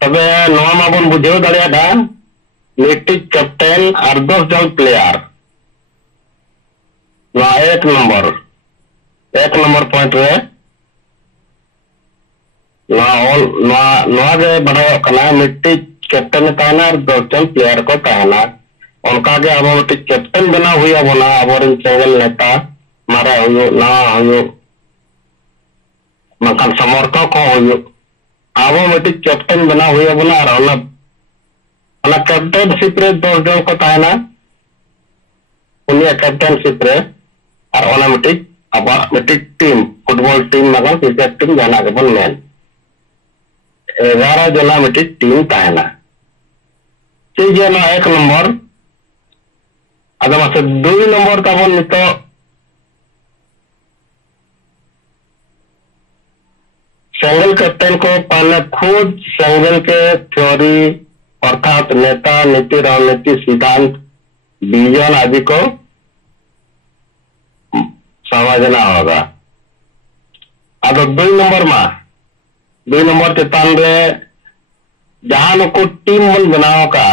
तबे नोआ माबन बुझेउ दाड़िया दा मिट्टी कैप्टन और 10 जन प्लेयर नोआ 1 नंबर पॉइंट रे नोआ जे बढ़ायो कना मिट्टी कैप्टन ताना और 10 जन प्लेयर को ताना उनका के अब मिट्टी कैप्टन बना हुआ बना अब चेंगल नेता मारा हुयो ना हुयो मकान समर्थक को हुयो अब मिट्टी कैप्टन बना हुआ बना और कैप्टनशिप रे 10 जन को ताना उन्हें कैप्टनशिप रे और मिट्टी टीम फुटबॉल टीम मगन क्रिकेट टीम जाना के बन मेन 11 जना मिट्टी टीम ताना ठीक है ना 1 नंबर अद मासे 2 नंबर तबन नितो सिंगल कैप्टन को पहले खुद सिंगल के थ्योरी अर्थात नेता नीति रणनीति सिद्धांत विजन आदि को समझना होगा। अब 2 नंबर चितान रे जहां को टीम बन बनाओ का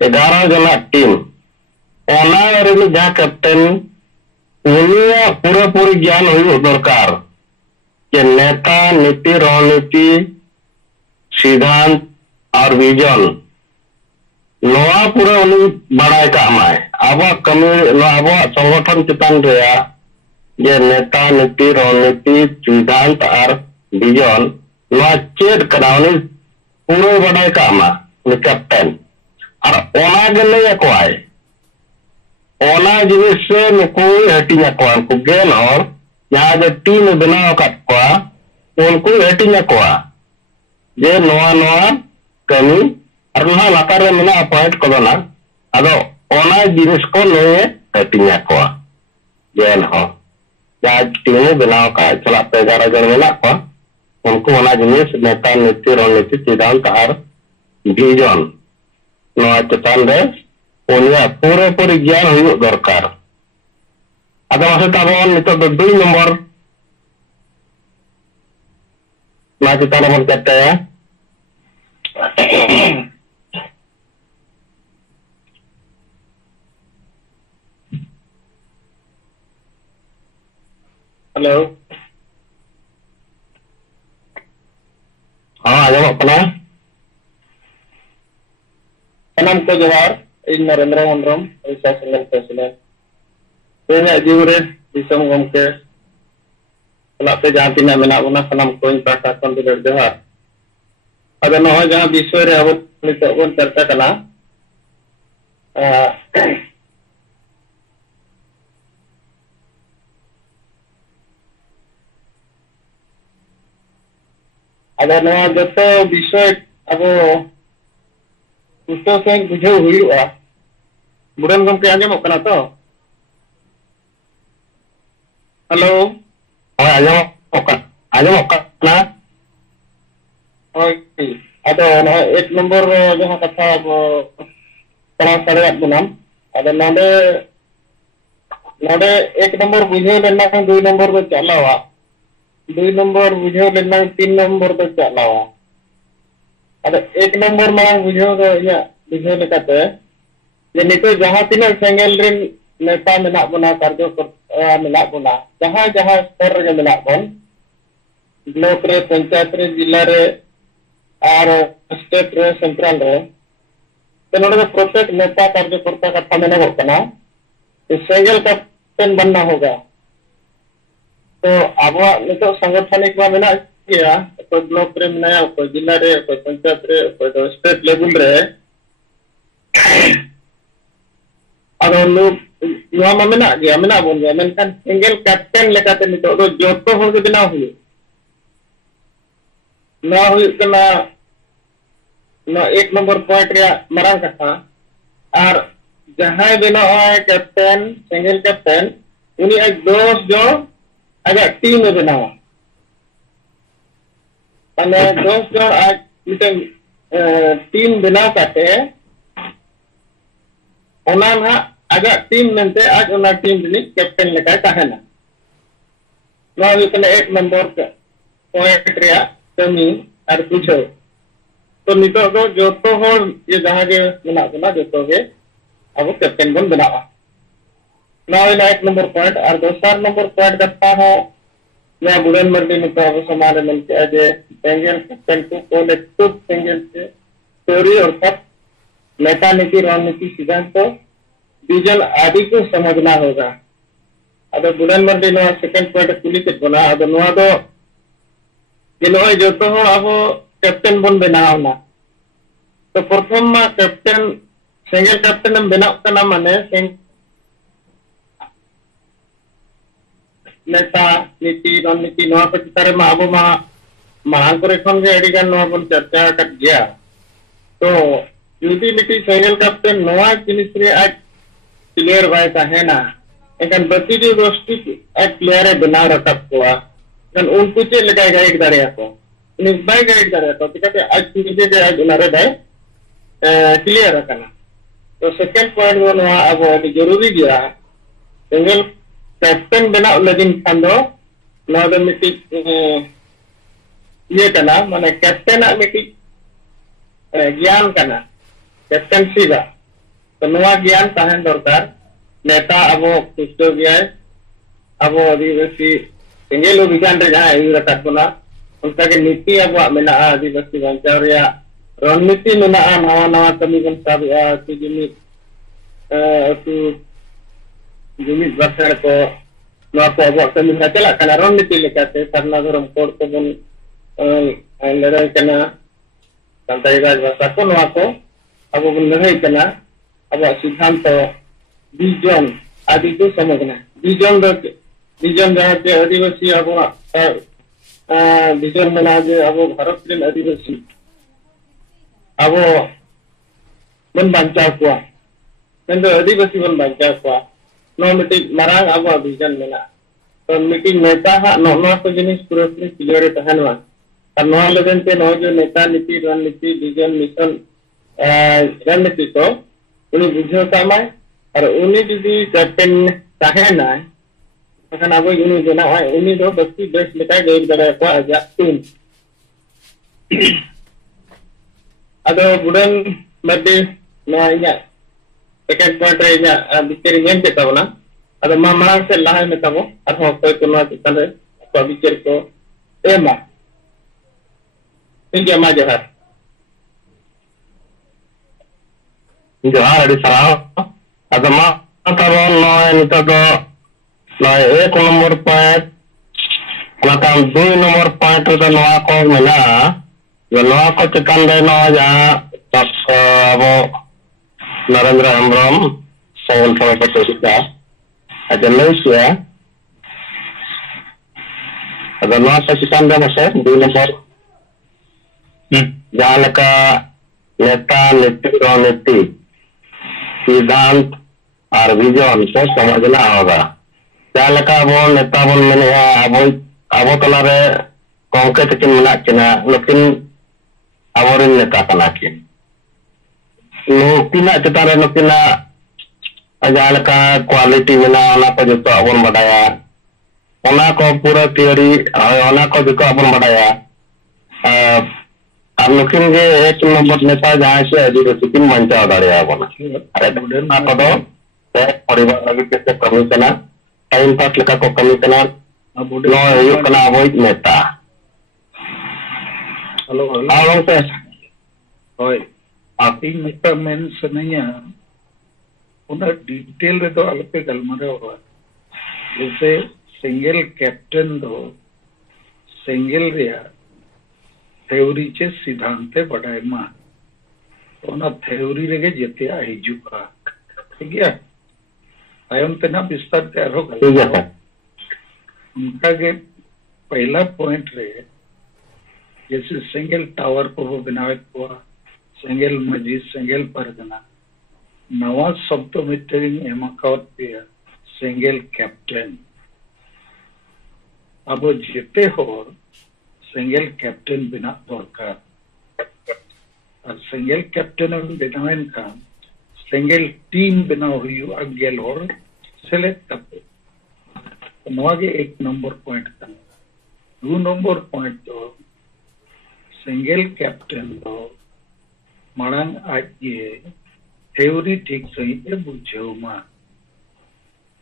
11 जना टीम ओना रे जहां कैप्टन उन्हें पूरे ज्ञान हुई दरकार कि नेता नीति रणनीति सिद्धांत और विजन नोआ पूरा उन्हें बढ़ाए का हमारे अब कमी अब संगठन चितान रे ये नेता नीति रणनीति सिद्धांत और विजन नोआ चेक कराने पूरे बढ़ाए का हमारे कैप्टन और ओना गले को आए ओना जिनिस से नुकु हटिया को उनको गेल और यहाँ जो टीम बनाओ का उनको हटिया को जे नोआ कमी और ना लातार रे मिना अपॉइंट को ना अदो ओना जिनिस को नोए हटिया को गेल हो या टीम बनाओ का चला पे 11 जन मिला को उनको ओना जिनिस नेता नीति रणनीति सिद्धांत और विजन नोआ चितान रे उन्हें पूरे ज्ञान हुई दरकार अद मासे तबन नितो 2 नंबर ना चितान बन कहते हैं हेलो हाँ आजम अपना नाम को जवाहर इन नरेंद्र मंडरम ऐसा सिंगल प्रेसिडेंट जीवरे दिसम गमके लाते जहां तीना मेना बना सनम को इन पाटा कोन दे जवाहर अगर न हो जहां विषय रे अब नितो बन चर्चा कना अगर नवा जतो विषय अब पुस्तक से बुझे हुआ बुढ़न गम के आंजमों कना तो हेलो आंजमों कना अदो एक नंबर जहाँ कथा पढ़ा सारे बुनाम अदो नोडे नोडे एक नंबर बुझे लेना 2 नंबर तो चलावा 2 नंबर बुझे लेना 3 नंबर तो चलावा अदो एक नंबर मांग बुझे तो या बुझे लेकाते जे नितो जहाँ तीना सेंगेल रिन नेता मेना बना कार्य मेना बना जहाँ जहाँ स्तर रे मेना बन ब्लॉक रे पंचायत रे जिला रे और स्टेट रे सेंट्रल रे तो नोडे प्रत्येक नेता कार्यकर्ता कथा मेना होकना सेंगेल कैप्टन बनना होगा तो अब नितो संगठनिक में मेना किया तो ब्लॉक रे मेना कोई जिला रे कोई पंचायत रे कोई स्टेट लेवल रे अगर लोग नवा में मेना गया मेना बोल गया मेनखान सिंगल कैप्टन लेकाते नितो दो जोतो हो के बिना हुई ना हुई कना ना 1 नंबर पॉइंट रे मरांग कथा और जहां बिना है कैप्टन सिंगल कैप्टन उन्हीं एक दोस्त जो अगर टीम में बनावा अने दोस्त जो आज मिटन टीम बनाव काते ओना ना अगर टीम मेंते आज ओना टीम दिनी कैप्टन लेका ताहेना ना इतने 1 नंबर पॉइंट रे कमी और पूछो तो नितो दो जो तो हो ये जहां के मेना बना जो तो के अब कैप्टन बन बनावा ना 1 नंबर पॉइंट और 2 नंबर पॉइंट करता है या बुढ़न मर्दी नितो अब समाज में के जे सिंगल कैप्टन को लेट्टू सिंगल से स्टोरी और सब नेता नीति रणनीति सिद्धांत तो विजन आदि को समझना होगा अब बुढ़न मर्दी नो सेकंड पॉइंट कुली के बना अब नो दो जिनो जो तो हो अब कैप्टन बन बनाव ना तो प्रथम मा कैप्टन सिंगल कैप्टन बनाव कना माने नेता नीति रणनीति नो को चितारे मा अब मा मांग करे खन के एडी गान नो बन चर्चा कर गया तो यूटिलिटी सिंगल कैप्टन नोआ जिनिस रे आज क्लियर बाय ताहेना एकान बत्ती जो गोष्ठी आज क्लियर बनाव रखब कोआ kan unku चे लेका गाइड दारे को ini बाय गाइड दारे को चिकाते आज निजे जे आज उनारे बाय क्लियर रखना तो सेकंड पॉइंट वो नोआ अब अति जरूरी गया सिंगल कैप्टन बनाव लगिन खांदो नोआ दो मिटी ये कना माने कैप्टन आ मिटी ज्ञान कना कैप्टनसी दा तो नोआ ज्ञान ताहेन दरकार नेता अब कुछ गया अब आदिवासी सिंगल अभियान रे जहां आयु रखा बना उनका के नीति अब मेना आदिवासी बंचाव रे रणनीति मेना नवा नवा कमी बन सब की जिमी तू जिमी बसर को नवा को अब कमी ना चला कना रणनीति लेकाते सरना धर्म कोड को बन लड़ाई कना संताई राज भाषा को नवा को अब बन लड़ाई कना अब सिद्धांत विजन आदि को समझना विजन जहाँ के आदिवासी अब विजन में ना जे अब भारत के आदिवासी अब बन बंचाव हुआ तो आदिवासी बन बंचाव हुआ नो मीटिंग मरांग अब विजन में ना तो मीटिंग नेता हा नो को जिनिस पूरा क्लियर तहनवा और नो लेवन पे नो जो नेता नीति रणनीति विजन मिशन रणनीति को उन्हें बुझो कामाय और उन्हें जुदी कैप्टन ताहेना अखन अब उन्हें जना उन्हें दो बस्ती बेस लेका गाइड दारे को आजा टीम अदो बुडन मध्य नो इया सेकंड पॉइंट रे इया बिचर गेम पे तबना अदो मामा से लाहे में तबो और हो कोई को नो चितन रे को बिचर को एमा ठीक है मा जोहार अड़ी सराव अदो मा तबो नो नितो दो 1 नंबर पॉइंट नाकाम 2 नंबर पॉइंट तो नवा को मिला जो नवा को चिकन रे नो जहां अब नरेंद्र हेम्ब्रम संगल सभापति का अजलैसिया अगर नवा को चिकन रे बसे 2 नंबर जहां लका नेता नीति रणनीति सिद्धांत और विजन को समझना होगा। जहाँ लेका वो नेता बन मेने अब तलारे गंके तकिन मेना किना नुकिन आबोरिन नेता कना किन नुकिना चेतान रे नुकिना जहाँ लेका क्वालिटी मेना ओना को जतो अबन बडाया ओना को पूरा थियोरी ओना को जतो अबन बडाया और नुकिन जे एक नंबर नेता जहाँ से अभी रसिकिन मंचा दाड़िया बना अरे ना को दो परिवार लगी कैसे कमी करना टाइम पास लेका को कमी करना नो यो कना अबोइट नेता हेलो हेलो पे होय आती नेता मेन सनैया उना डिटेल रे तो अलपे गलमरे होगा जैसे सिंगल कैप्टन दो सिंगल रिया थ्योरी चे सिद्धांते बढ़ाए मा ओना थ्योरी रे जेते आइजुका ठीक है आयम तना विस्तार तैयार हो गया उनका के पहला पॉइंट रे जैसे सिंगल टावर को वो बनावे हुआ सिंगल मस्जिद सिंगल परगना नवा शब्द मीटिंग एमाकाउट पे सिंगल कैप्टन अब जेते हो सिंगल कैप्टन बिना दरकार और सिंगल कैप्टन बनावेन का सिंगल टीम बना हुई अगेल और सेलेक्ट करते तो के एक नंबर पॉइंट का 2 नंबर पॉइंट तो सिंगल कैप्टन तो मांग आज ये थ्योरी ठीक सही पे बुझो मा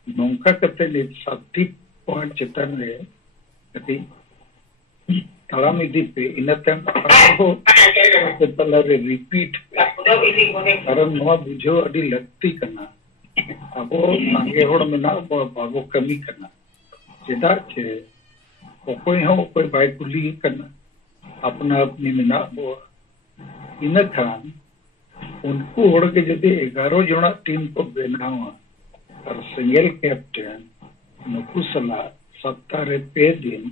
नौका करते ने साथी पॉइंट चितन रे कति तलाम इदी पे इनतम हो तो तलारे रिपीट कारण नवा बुझो अडी लगती करना अब सांगे होड़ में ना बागो कमी करना चेदा चे कोई हो कोई बाई कुली करना अपना अपनी मिना वो इन खान उनको होड़ के जदे 11 जना टीम को बनावा और सिंगल कैप्टन नुकु सला सप्ताह रे 5 दिन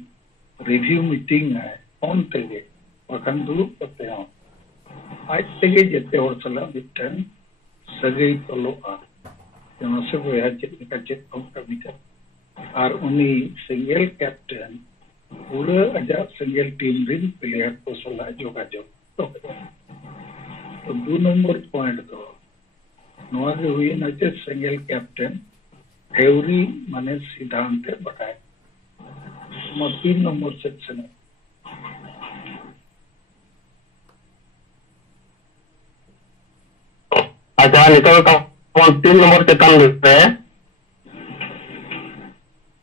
रिव्यू मीटिंग है ऑन तेगे वखन दुरुप करते हैं आज तेगे जते होड़ सला मिटन सगई तलो आ जहाँ से वो यहाँ जितने का जित कम कमी कर और उन्हीं सिंगल कैप्टन पूरे अजा सिंगल टीम रिन प्लेयर को सलाह जोगा जो तो 2 नंबर पॉइंट तो नवा के हुई ना जे सिंगल कैप्टन थ्योरी माने सिद्धांत बताए 3 नंबर सेक्शन है अच्छा निकल का 3 नंबर के तन पे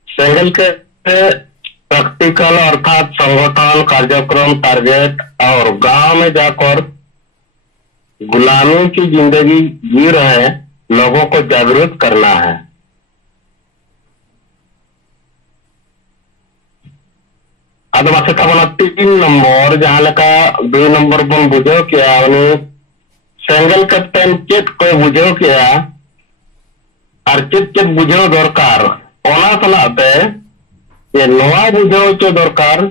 सिंगल के प्रैक्टिकल अर्थात संगठन कार्यक्रम टारगेट और गांव में जाकर गुलामी की जिंदगी जी रहे लोगों को जागरूक करना है। अब मासे तबला 3 नंबर जहां लका 2 नंबर बन बुझो किया उन्हें सिंगल कैप्टन चेक को बुझो किया और चेक बुझो दरकार ओना तलाते ये नवा बुझो चो दरकार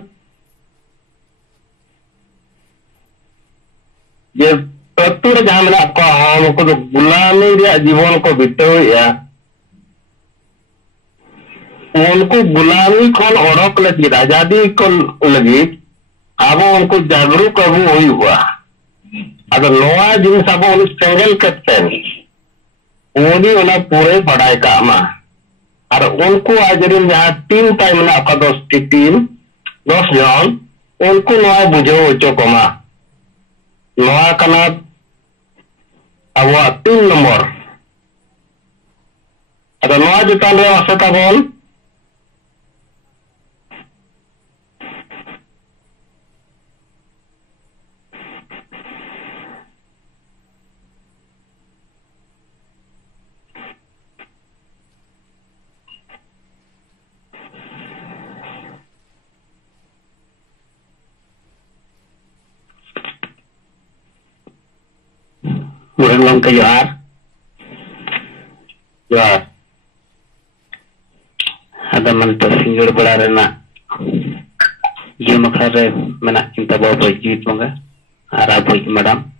ये प्रतुर जहां में आपका हम को गुलामी रे जीवन को बिताया उनको गुलामी खन ओडक लगी आजादी को लगी अब उनको जागरूक अब हुआ अगर नवा जिनिस अब सिंगल कैप्टन उन्हीं उन्हें पूरे बढ़ाए का मा और उनको आज जहाँ टीम टाइम ना आपका 10 टीम 10 जन उनको नवा बुझो चो कमा नवा कना अब 3 नंबर अगर नवा जितान रे असता बोल Murid ke Johar ada mantu singgir belarena jum khare mena cinta bawa jit mangga arabu madam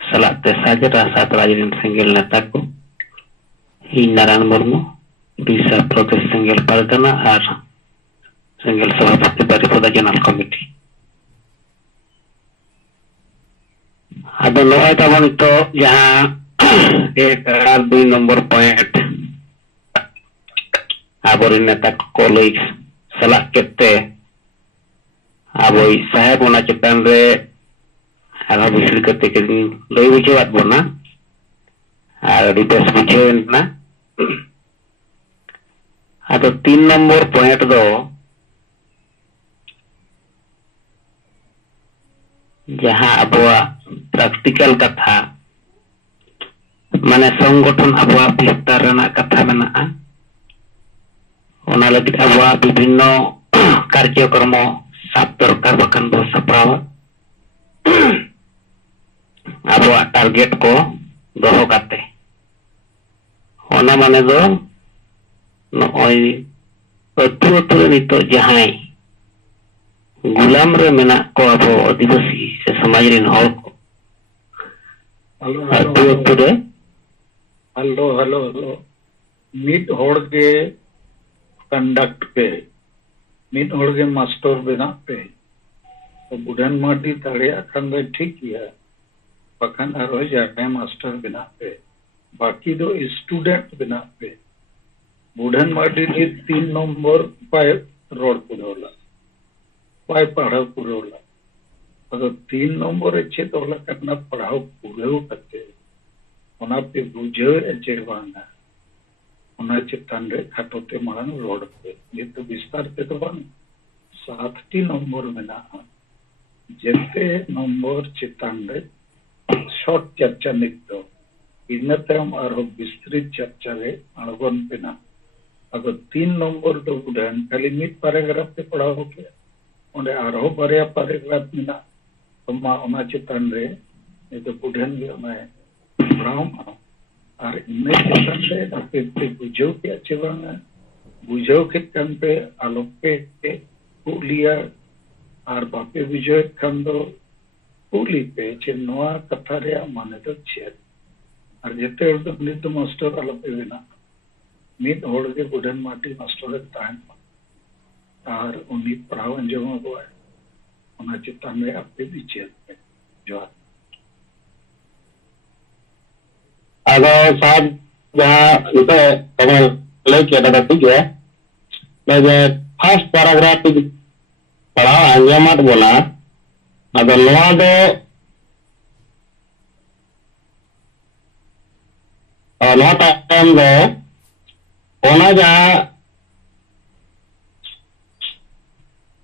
salat te saja rasa terajirin singgil netaku ᱤᱧ ᱱᱟᱨᱟᱭᱚᱱ ᱢᱩᱨᱢᱩ ᱩᱲᱤᱥᱥᱟ ᱯᱨᱚᱫᱮश ᱥᱮᱸᱜᱮᱞ ᱯᱟᱨᱜᱟᱱᱟ ᱟᱨ ᱥᱮᱸᱜᱮᱞ ᱥᱚভাᱯᱚᱛᱤ ᱵᱟᱨᱤᱯᱟᱫᱟ ᱡᱮᱱᱟᱨᱮᱞ ᱠᱚᱢᱤᱴᱤ। ᱟᱫᱚ ᱱᱚᱜᱼᱚᱭ ᱛᱟᱵᱚᱱ ᱱᱤᱛᱚᱜ ᱡᱟᱦᱟᱸ 1 ᱟᱨ 2 নম্বর পয়েন্ট ᱟᱵᱚᱨᱮᱱ ᱱᱮᱛᱟ ᱠᱚ ᱞᱟᱹᱭ ᱥᱟᱞᱟᱜ ᱠᱮᱫᱛᱮ ᱟᱵᱚᱭ ᱥᱟᱦᱮᱵ ᱚᱱᱟ ᱪᱮᱛᱟᱱ ᱨᱮ ᱟᱨᱦᱚᱸ ᱵᱤᱥᱲᱤ ᱠᱟᱛᱮ ᱠᱤᱱ ᱞᱟᱹᱭ ᱵᱩᱡᱷᱟᱹᱣᱟᱫ ᱵᱚᱱᱟ ᱟᱨ ᱟᱹᱰᱤ ᱵᱮᱥ ᱵᱩᱡᱷᱟᱹᱣᱮᱱᱟ। ᱟᱫᱚ 3 নম্বর পয়েন্ট ᱫᱚ ᱡᱟᱦᱟᱸ ᱟᱵᱚᱣᱟᱜ ᱯᱨᱮᱠᱴᱤᱠᱮᱞ ᱠᱟᱛᱷᱟ ᱢᱟᱱᱮ ᱥᱚᱝᱜᱚᱴᱷᱚᱱ ᱟᱵᱚᱣᱟᱜ ᱵᱤᱥᱛᱟᱨ ᱨᱮᱱᱟᱜ ᱠᱟᱛᱷᱟ ᱢᱮᱱᱟᱜᱼᱟ। ᱚᱱᱟ ᱞᱟᱹᱜᱤᱫ ᱟᱵᱚᱣᱟᱜ ᱵᱤᱵᱷᱤᱱᱱᱚ ᱠᱟᱨᱡᱚᱠᱨᱢᱚ ᱥᱟᱵ ᱫᱚᱨᱠᱟর ᱵᱟᱠᱷᱟᱱ ᱵᱚ ᱥᱟᱯᱲᱟᱣᱟ। ᱟᱵᱚᱣᱟᱜ ᱴᱟর্গᱮᱴ ᱠᱚ ᱫᱚᱦᱚ ᱠᱟᱛᱮ ᱚᱱᱟ ᱢᱟᱱᱮ ᱫᱚ ᱱᱚᱜᱼᱚᱭ ᱟᱹᱛᱩ ᱨᱮ ᱱᱤᱛᱚᱜ ᱡᱟᱦᱟᱸᱭ गुलाम रे मेना को अबो आदिवासी से समाज रे हर को हेलो मिड होड़ के कंडक्ट पे मिड होड़ के मास्टर बना पे तो बुढ़न माटी तड़े अखन दे ठीक है पखन आरो जाए मास्टर बना पे बाकी दो स्टूडेंट बना पे बुढ़न माटी के 3 नंबर पाए रोड पुरोला पाए पढ़ाओ पुरोला अगर 3 नंबर अच्छे तो करना पढ़ाओ पुरो करते ओना पे बुझे अच्छे बांगा ओना चितान रे खाटोते मांग रोड पे ये तो विस्तार पे तो बांग 7टी नंबर मेना जेते नंबर चितान रे शॉर्ट चर्चा निकतो इनते हम आरो विस्तृत चर्चा रे अणगन पेना अगर 3 नंबर तो बुढ़न खाली मिड पैराग्राफ पे पढ़ाओ के ओंडे आरो बारिया पैराग्राफ मेना तो मा ओना चितान रे ये तो बुढ़न भी ओना पढ़ाओ और इन्ने चितान रे आपे पे बुझो के अच्छे बांगा बुझो के कन पे आलोक पे पुलिया और बापे बुझो खन दो पुली पे चे नोआ कथा रे माने तो छे और जेते तो नित मास्टर आलोपे बिना मिद होड़ के बुढ़न माटी मास्टर ताहन और उन्हीं पढ़ाओ अंजमा को है उना चित्ता में आपे पीछे जो अगर साहब जहाँ इसे तमाम लेके दादा ठीक है मैं जो फर्स्ट पैराग्राफ पढ़ाओ अंजमा तो बोला अगर नोआ दो और नोआ टाइम दो ओना जहाँ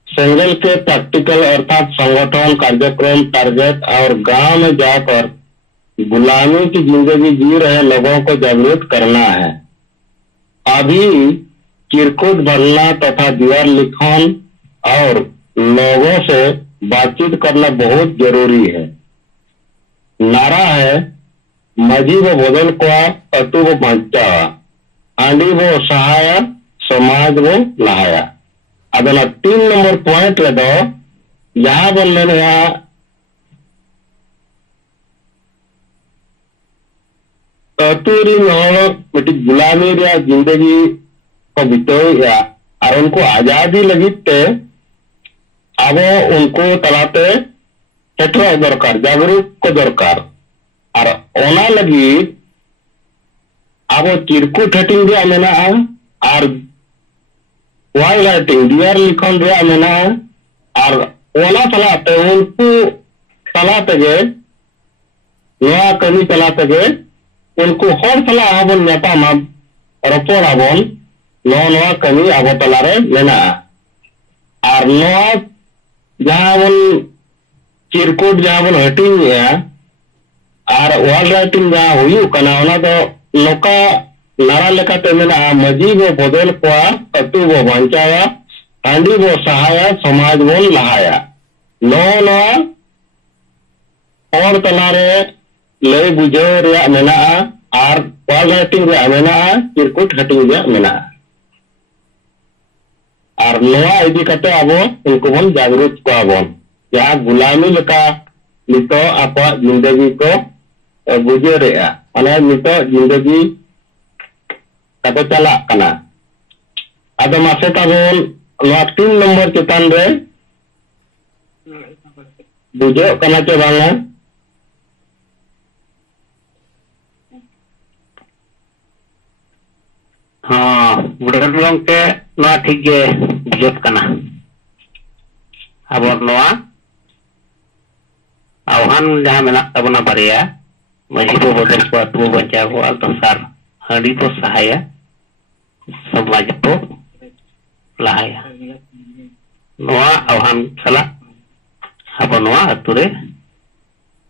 सेंगल के प्रैक्टिकल अर्थात संगठन कार्यक्रम टारगेट और गांव में जाकर गुलामी की जिंदगी जी रहे लोगों को जागरूक करना है। अभी चिरकुट भरना तथा दीवार लिखन और लोगों से बातचीत करना बहुत जरूरी है। नारा है मजी वो बदल को अतु वो बचा आंडी वो सहाया समाज वो लहाया। अब 3 नंबर पॉइंट रे दो यहाँ बोलने यहाँ अतुरी नौलो मिट्टी गुलामी रे जिंदगी को बिताया और उनको आजादी लगी ते अब उनको तलाते सेटरा दरकार जागरूक को दरकार और ओना लगी अब चिरकुट हटिंग दिया मेना और वाल राइटिंग डियर लिखन दिया मेना और ओना तलाते उनको तलाते गे नया कमी तलाते गे उनको हर तला आबन नेपामा रपोर आबन नया कमी आबो तलारे मेना और नया जहाँ बन चिरकुट जहाँ बन हटिंग है और वाल राइटिंग जहाँ हुई कना ओना तो लोका नारा लेकाते मेना मजी वो बदल को अतु वो बचावा आंडी वो सहाया समाज वो लहाया नो और तलारे ले बुझे रे मेना और वाल राइटिंग रे मेना चिरकुट हटिंग रे मेना और नोआ इदी कते आबो उनको बन जागरूक को आबन या गुलामी लेका नितो आपा जिंदगी को बुझे रे माने नितो जिंदगी ᱠᱟᱛᱮ ᱪᱟᱞᱟᱜ ᱠᱟᱱᱟ ᱟᱫᱚ ᱢᱟᱥᱮ ᱛᱟᱵᱚᱱ ᱱᱚᱣᱟ 3 ᱱᱚᱢᱵᱚᱨ ᱪᱮᱛᱟᱱ ᱨᱮ बुझे करना चे बांगा हाँ बुढ़े लोग के नवा ठीक गे बुझे करना अब नवा आह्वान जहाँ में ना तब ना बढ़िया मजी को बदल को तू बच्चा को तो सार हड़ी को सहाया समाज को लाया नवा आह्वान सला अब नवा अतुरे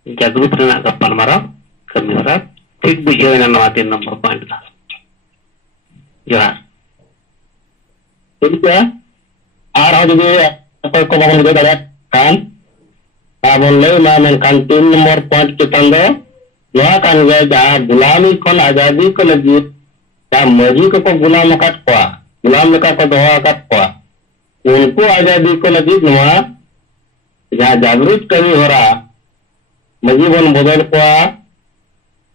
जागरूक रहना का परमारा कमी हो रहा ठीक बुझे ना नवा 3 नंबर पॉइंट का जोहार ठीक है आर हो जदि अपर को बाबन बुझे दाड़ा कान बाबन ले मा मेन कान 3 नंबर पॉइंट चेतन दो नवा कान गे जहां गुलामी खन आजादी को लगी ता मजी को गुलाम काट को गुलाम लेका को दोहा काट को उनको आजादी को लगी नवा जहाँ जागरूक कमी हो रहा मजी बन बदल को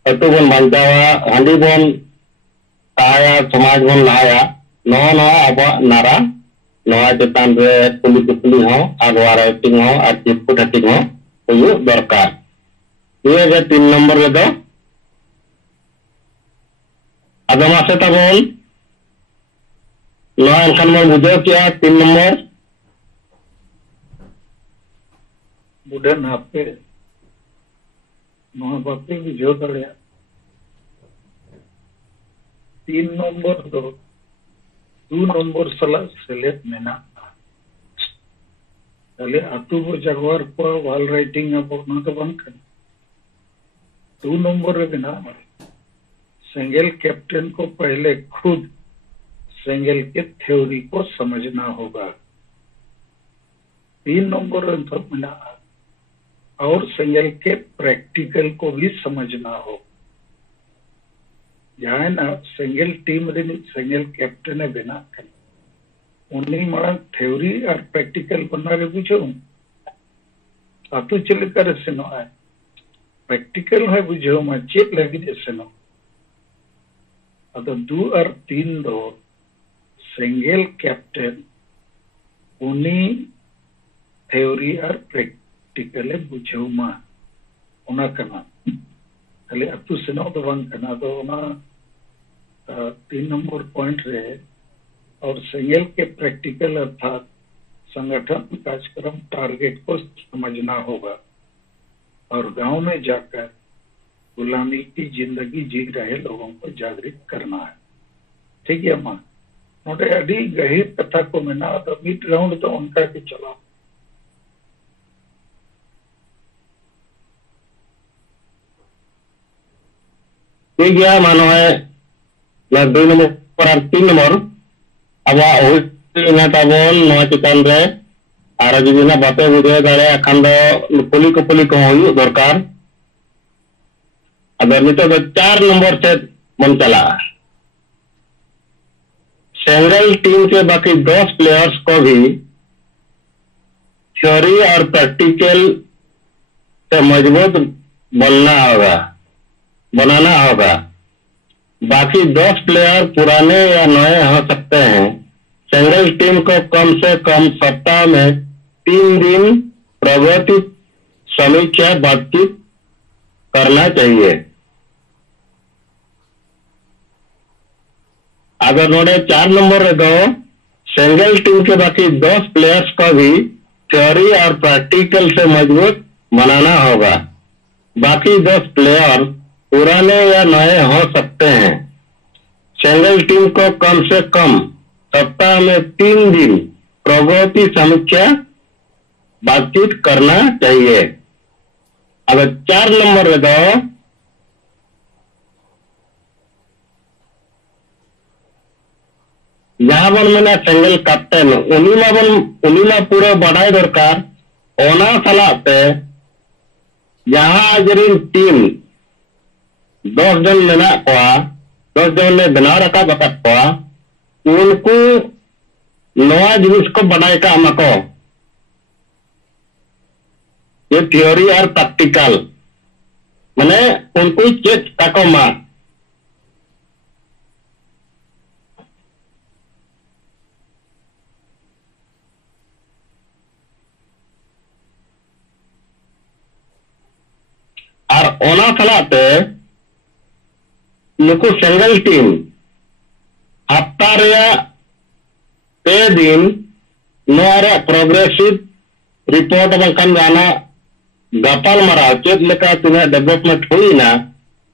अतु बन बांचावा हांडी बन ताया समाज बन लाया नवा नवा अब नारा नवा चेतान रे पुली पुली हो आगवा राइटिंग हो और चिपकु ढटिंग हो हुयु दरकार ये जे 3 नंबर रे दो अदमा से तबन नवा एनखान मन बुझो किया 3 नंबर बुढ़े नापे नवा बापे बुझो दड़िया 3 नंबर दो 2 नंबर सला सेलेक्ट मेना तले अतु बो जगवार को वाल राइटिंग अब ना तो बंद कर 2 नंबर रे बिना सिंगल कैप्टन को पहले खुद सिंगल के थ्योरी को समझना होगा 3 नंबर रे तो बिना और सिंगल के प्रैक्टिकल को भी समझना हो जहाँ ना सिंगल टीम रे सिंगल कैप्टन बिना उन्हीं मरा थ्योरी और प्रैक्टिकल बना रे बुझो अतु चल कर सेनो है प्रैक्टिकल है बुझो मा चेक लगी सेनो अतो 2 और 3 दो सिंगल कैप्टन उन्हीं थ्योरी और प्रैक्टिकल बुझो मा उना करना खाली अतु सेनो तो बंग करना तो उना 3 नंबर पॉइंट रे और सिंगल के प्रैक्टिकल अर्थात संगठन कार्यक्रम टारगेट को समझना होगा और गांव में जाकर गुलामी की जिंदगी जी रहे लोगों को जागृत करना है ठीक है मां नोटे अड़ी गहीर कथा को मेना तो मिड राउंड तो उनका के चला ठीक है मानो है ना 2 नंबर और 3 नंबर अब ना तबन नवा चितान रे आर जदि ना बापे बुझे दाड़े अखान दो पुली को हुई दरकार अब नितो 4 नंबर से मन चला सिंगल टीम के बाकी 10 प्लेयर्स को भी थ्योरी और प्रैक्टिकल से मजबूत बनाना होगा बाकी 10 प्लेयर पुराने या नए हो सकते हैं सिंगल टीम को कम से कम सप्ताह में 3 दिन प्रगति समीक्षा बातचीत करना चाहिए अगर नोड़े 4 नंबर रे दो सिंगल टीम के बाकी 10 प्लेयर्स को भी थ्योरी और प्रैक्टिकल से मजबूत बनाना होगा बाकी 10 प्लेयर पुराने या नए हो सकते हैं सिंगल टीम को कम से कम सप्ताह में 3 दिन प्रगति समीक्षा बातचीत करना चाहिए अब 4 नंबर रे दो जहां बन में सिंगल कैप्टन उन्हीं मा पूरा बढ़ाई दरकार ओना सलाते जहां आजरीन टीम 10 जन मेना को 10 जन ने बना रखा बकत को उनको नवा जिनिस को बढ़ाई का हमको ये थ्योरी और प्रैक्टिकल माने उनको चेक ताको मा ओना सलाते नुकु सिंगल टीम हफ्ता रे पे दिन नोरे प्रोग्रेसिव रिपोर्ट बंकन जाना गपाल मराव चेक लेका तिना डेवलपमेंट हुईना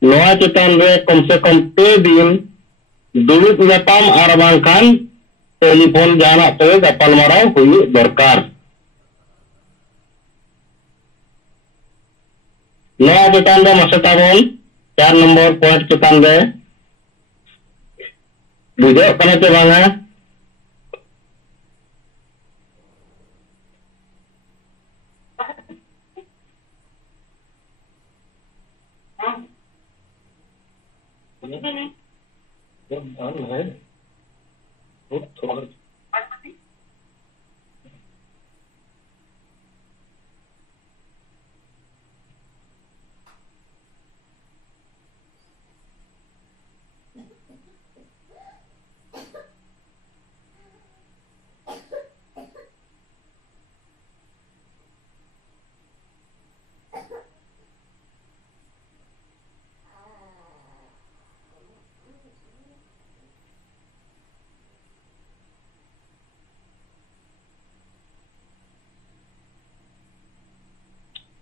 नोआ चेतन रे कम से कम पे दिन दुरुप नेपाम और बंकन टेलीफोन जाना तो गपाल मराव हुई दरकार नोआ चेतन रे मसताबोन 4 नंबर पॉइंट चेतन रे बुझे कने चे बांगा है थोड़ा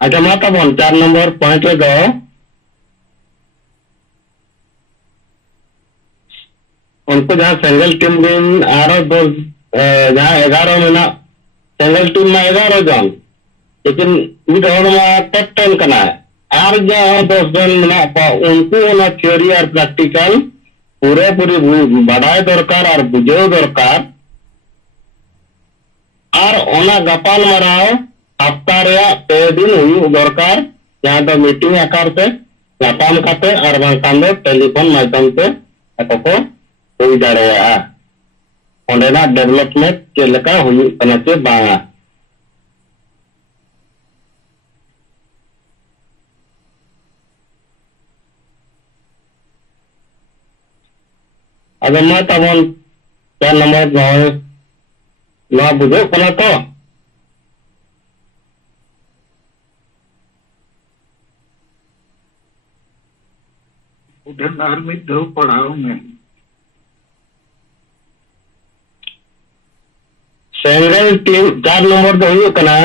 अच्छा माता बोन 4 नंबर पॉइंट रे दो उनको जहाँ सिंगल टीम दिन आरो दो जहाँ 11 में सिंगल टीम में 11 जन लेकिन मिड हॉल में कैप्टन करना है आर जहाँ 10 जन में उनको ना थ्योरी और प्रैक्टिकल पूरे पूरी बढ़ाए दरकार और बुझे दरकार और ओना गपाल मराव हफ्ता रे पे दिन हुई दरकार जहाँ तो मीटिंग आकार से गपाल खाते और बंकान दो टेलीफोन माध्यम से को हुई दाड़ेया ओंडेना डेवलपमेंट के लेका हुई कना चे बांगा अगर मैं तबन 4 नंबर ना बुझो कना तो उधर नहर में दो पढ़ाओ में सिंगल टीम 4 नंबर तो हुई कना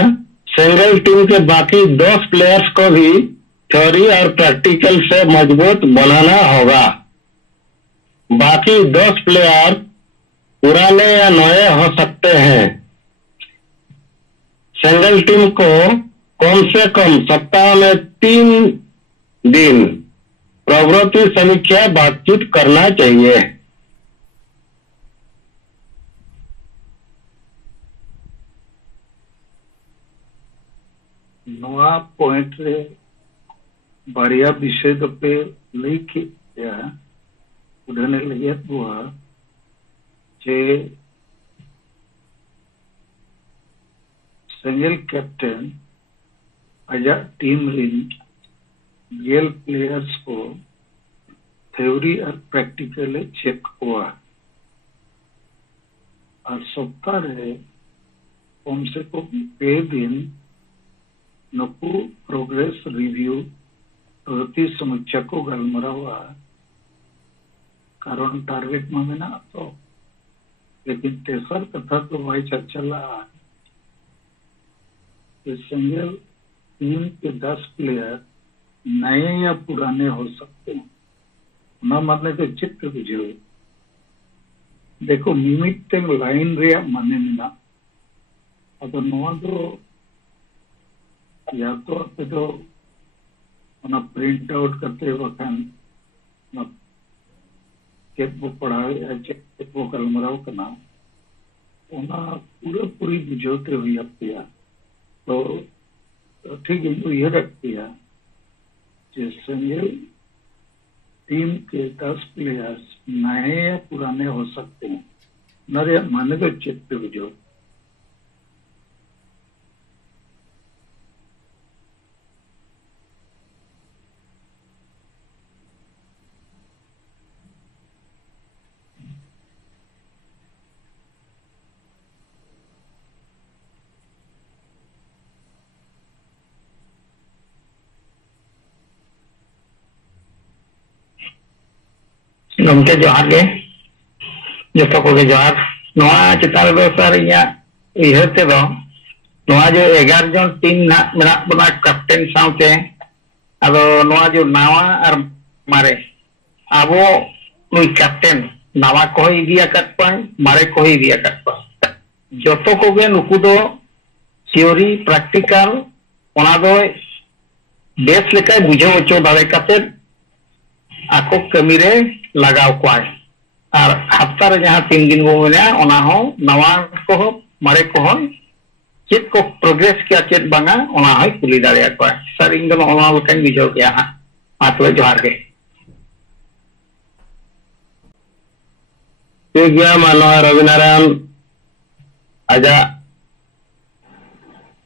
सिंगल टीम के बाकी 10 प्लेयर्स को भी थ्योरी और प्रैक्टिकल से मजबूत बनाना होगा बाकी 10 प्लेयर पुराने या नए हो सकते हैं सिंगल टीम को कम से कम सप्ताह में 3 दिन प्रवृत्ति समीक्षा बातचीत करना चाहिए नवा पॉइंट रे बढ़िया विषय तो पे लिखी या उड़ने लगे हुआ जे सिंगल कैप्टन अजा टीम रिन गेल प्लेयर्स को थ्योरी और प्रैक्टिकल चेक हुआ और सप्ताह रे कम से कम पे दिन नुकु प्रोग्रेस रिव्यू प्रगति समीक्षा को गलमरा हुआ कारण टारगेट में ना तो लेकिन तेसर कथा तो भाई चर्चा रहा सिंगल टीम के 10 प्लेयर नए या पुराने हो सकते हैं ना मानने के चित्र बुझे देखो निमित्त लाइन रे माने ना अब नवा तो या तो आप तो ना प्रिंट आउट करते वक्त ना चेक बुक पढ़ाए या चेक बुक अलमराव करना ओना पूरे पूरी बुझोते हुई अब किया तो ठीक है तो ये रख दिया सिंगल टीम के 10 प्लेयर्स नए या पुराने हो सकते हैं नरे माने तो चेक पे बुझो गमके जोहार गे जोतो को जोहार नोआ चितार दो सर इया इहर ते दो नोआ जो 11 जन टीम ना मेना बना कैप्टन साउते अदो नोआ जो नावा और मारे आबो नुई कैप्टन नावा को इदिया कट पाए मारे को इदिया कट पाए जोतो को गे नुकु दो थियोरी प्रैक्टिकल ओना दो बेस लेका बुझे ओचो दावे काते आको कमी रे लगाव कोआय और हफ्ता रे जहां 3 दिन बो मेना ओना हो नवा को हो मारे को हो चेत को प्रोग्रेस किया चेत बांगा ओना हो कुली दाड़िया को सर इन दो ओना लकन बिजो किया आतवे जोहार के ठीक गया मानो रविनारायण आजा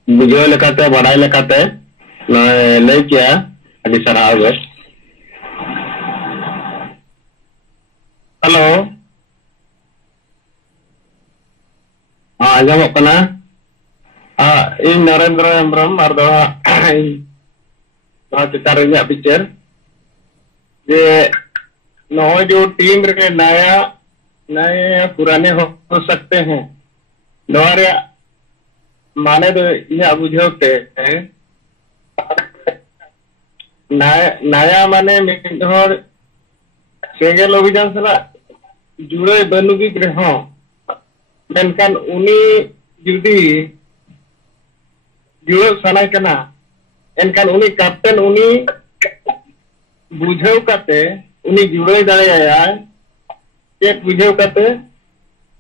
बुझो लेकाते बड़ाई लेकाते ले किया अभी सराव गए हेलो आजमो कना इन नरेंद्र हेम्ब्रम और दो चितार पिक्चर जे नो जो टीम रे नया नए पुराने हो सकते हैं नोरे माने तो ये बुझोते नया माने मिधर सेगेल अभियान सला जुड़े बनुगी ग्रह मेनकान उनी जुदी जुड़े सनाय कना एनकान उनी कैप्टन उनी बुझाव काते उनी जुड़े दाड़ेया चेक बुझाव काते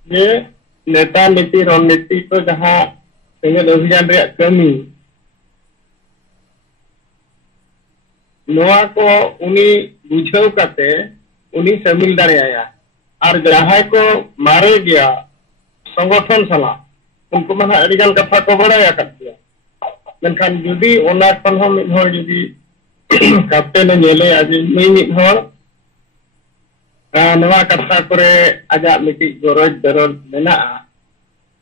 जे नेता नीति रणनीति को जहां सेगेल अभियान रे कमी नोआ को उनी बुझाव काते उनी शामिल दाड़ेया और जहां को मारे गया संगठन सला उनको माना अडिगान कथा को बड़ाया करतिया मेनखान जुदी ओना खन हो मिद हर जुदी कैप्टन नेले आज मिद हर नवा कथा करे आजा मिटी गरज दरद मेना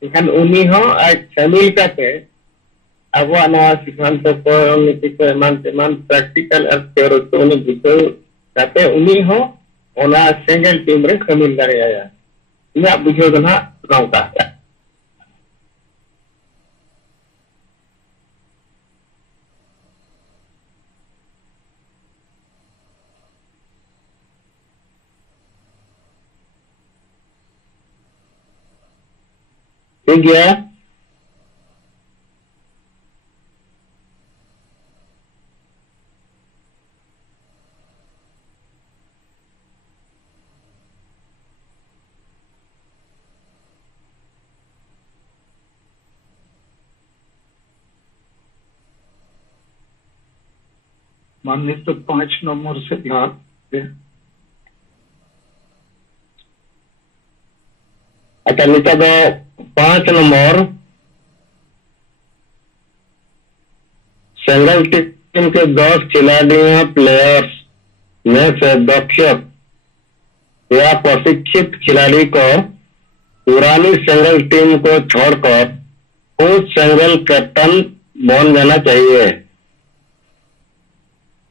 एखान उनी हो आज शामिल काते अबवा नवा सिद्धांत को नीति को एमान प्रैक्टिकल और थ्योरी को उनी बुझाव काते उनी हो ओना सिंगल टीम रे शामिल दाड़ेया इया बुझो दना नौका ठीक है माननीय तो 5 नंबर से ध्यान अच्छा नीचा दो 5 नंबर सिंगल टीम के 10 खिलाड़ियों प्लेयर्स में से दक्ष या प्रशिक्षित खिलाड़ी को पुरानी सिंगल टीम को छोड़कर खुद सिंगल कैप्टन बन जाना चाहिए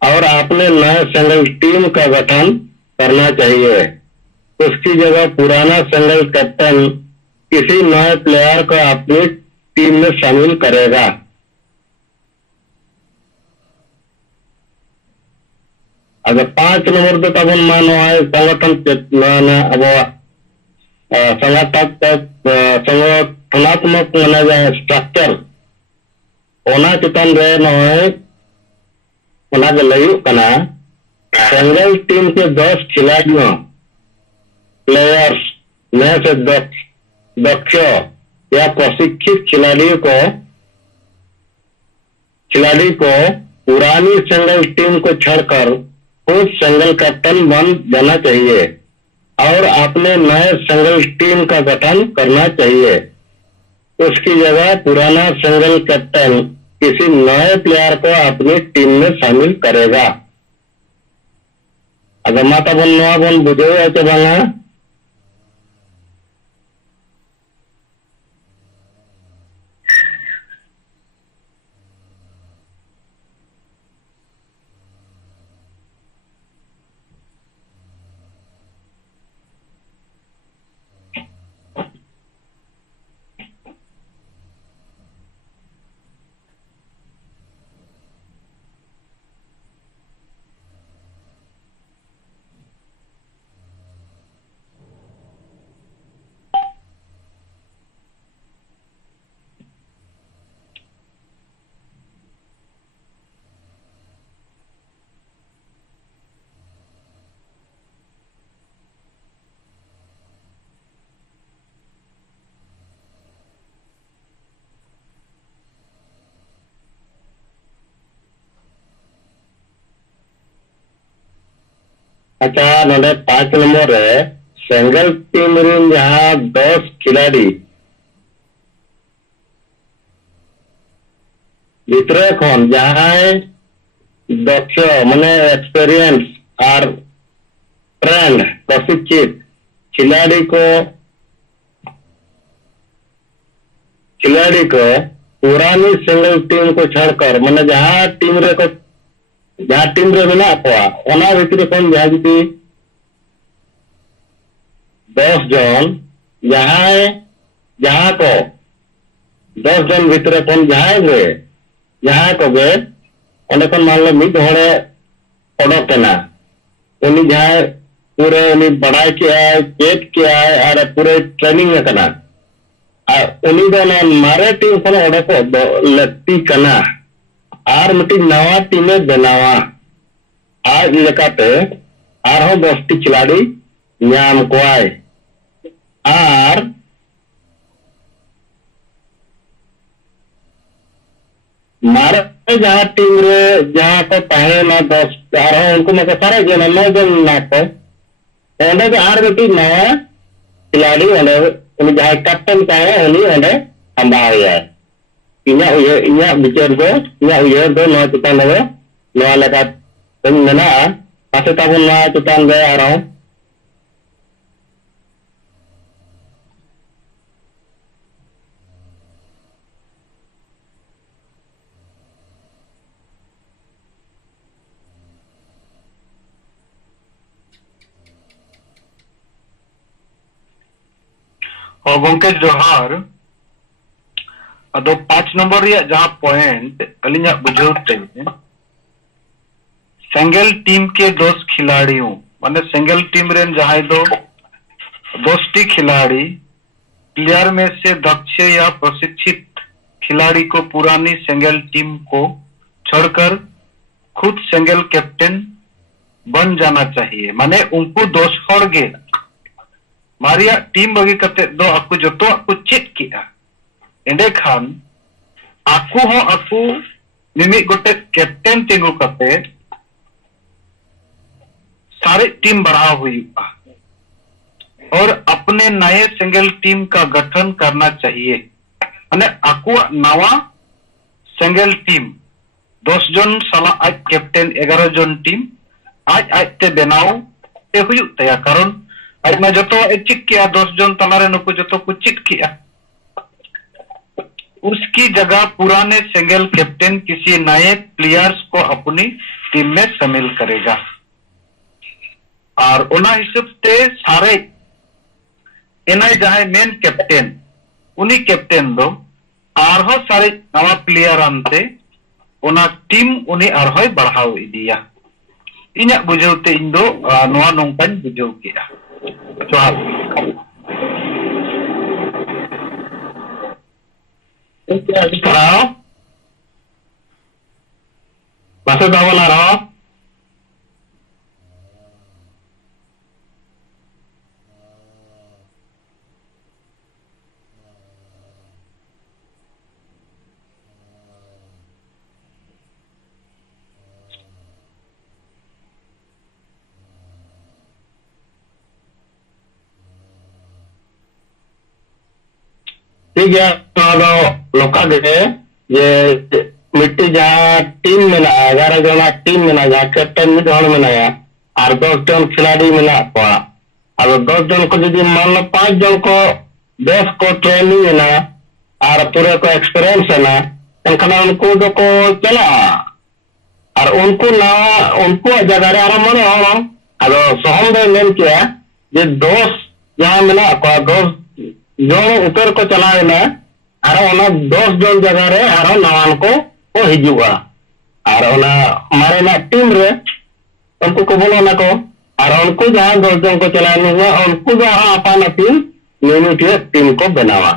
और आपने नए सिंगल टीम का गठन करना चाहिए। उसकी जगह पुराना सिंगल कैप्टन किसी नए प्लेयर को अपनी टीम में शामिल करेगा। अगर 5 नंबर तो तब मानो है संगठन अब संगठनात्मक माना जाए स्ट्रक्चर ओना चितन रहे न सिंगल टीम के 10 खिलाड़ियों प्लेयर्स में से दक्ष या प्रशिक्षित खिलाड़ी को पुरानी सिंगल टीम को छोड़कर खुद सिंगल कैप्टन बन जाना चाहिए और अपने नए सिंगल टीम का गठन करना चाहिए। उसकी जगह पुराना सिंगल कैप्टन किसी नए प्लेयर को अपनी टीम में शामिल करेगा। अगर माता बन नवा बन बुझे बांगा अच्छा नोडे 5 नंबर रे सिंगल टीम रिन जहां 10 खिलाड़ी भितरे खन जहां दक्ष माने एक्सपीरियंस और ट्रेंड प्रशिक्षित खिलाड़ी को पुरानी सिंगल टीम को छोड़कर माने जहां टीम रे मेना को ओना भितरे खन जहां जुदी 10 जन जहां को 10 जन भितरे खन जहां को गे ओंडे खन मान लो मिद हड़े ओडोकेना उनी जहां पूरे उनी बड़ाई किया चेक किया और पूरे ट्रेनिंग करना उनी दो मारे टीम खन ओडे को लगती करना और मिट्टी नवा टीम बनावा आज लेकाते आर 10 खिलाड़ी नाम कोआय और मारे जहां टीम रे जहां को पहले ना 10 और उनको मत सारे जन 9 जन ना को ओंडे के आर बेटी नया खिलाड़ी ओंडे उनी जहां कैप्टन ताहे उनी ओंडे संभालिया इnya बिचार दो नवा चुतान दो नवा लेका मेना पासे ताबुन नवा चुतान दे आरो और गोंके जोहार अदो 5 नंबर रिया जहां पॉइंट अलिया बुझौते सिंगल टीम के 10 खिलाड़ियों माने सिंगल टीम रेन जहां दो 10 खिलाड़ी प्लेयर में से दक्ष या प्रशिक्षित खिलाड़ी को पुरानी सिंगल टीम को छोड़कर खुद सिंगल कैप्टन बन जाना चाहिए माने उनको 10 हर गे मारिया टीम बगी कते दो aku joto aku चेक किया एंडे खान aku हो aku मिमी गोटे कैप्टन तिंगु कते सारे टीम बढ़ा हुई और अपने नए सिंगल टीम का गठन करना चाहिए माने aku नवा सिंगल टीम 10 जन साला आज कैप्टन 11 जन टीम आज ते बनाओ ते हुई तया कारण आज मैं जो तो चिक किया 10 जन तलारे नुको जो तो कुछ चिक किया उसकी जगह पुराने सिंगल कैप्टन किसी नए प्लेयर्स को अपनी टीम में शामिल करेगा और उना हिसाब से सारे इनाय जहां मेन कैप्टन उन्हीं कैप्टन दो आरहो सारे नवा प्लेयर आनते उना टीम उन्हीं आरहो बढ़ाओ इदिया इन्या बुझौते इन दो नवा नोंकन बुझौ किया जोहार कराओ पासे ताबुन आरो ठीक है तो लोका के ये मिट्टी जहां टीम में ना 11 जना टीम में ना जहां कैप्टन में हड़ में ना और 10 जन खिलाड़ी में ना अब 10 जन को यदि मान लो 5 जन को 10 को ट्रेनिंग है ना और पूरे को एक्सपीरियंस है ना एनखान उनको जो को चला और उनको जगह रे आराम मने हो अब सोहम दे मेन किया जे 10 जहां में ना को 10 जो ऊपर को चलाए ना आरो 10 जन जगह रे आरो नवान को हिजुआ और मारे ना टीम रे उनको को बोलो ना को और उनको जहां 10 जन को चलाने हुआ उनको जहां अपन टीम यूनिट टीम को बनावा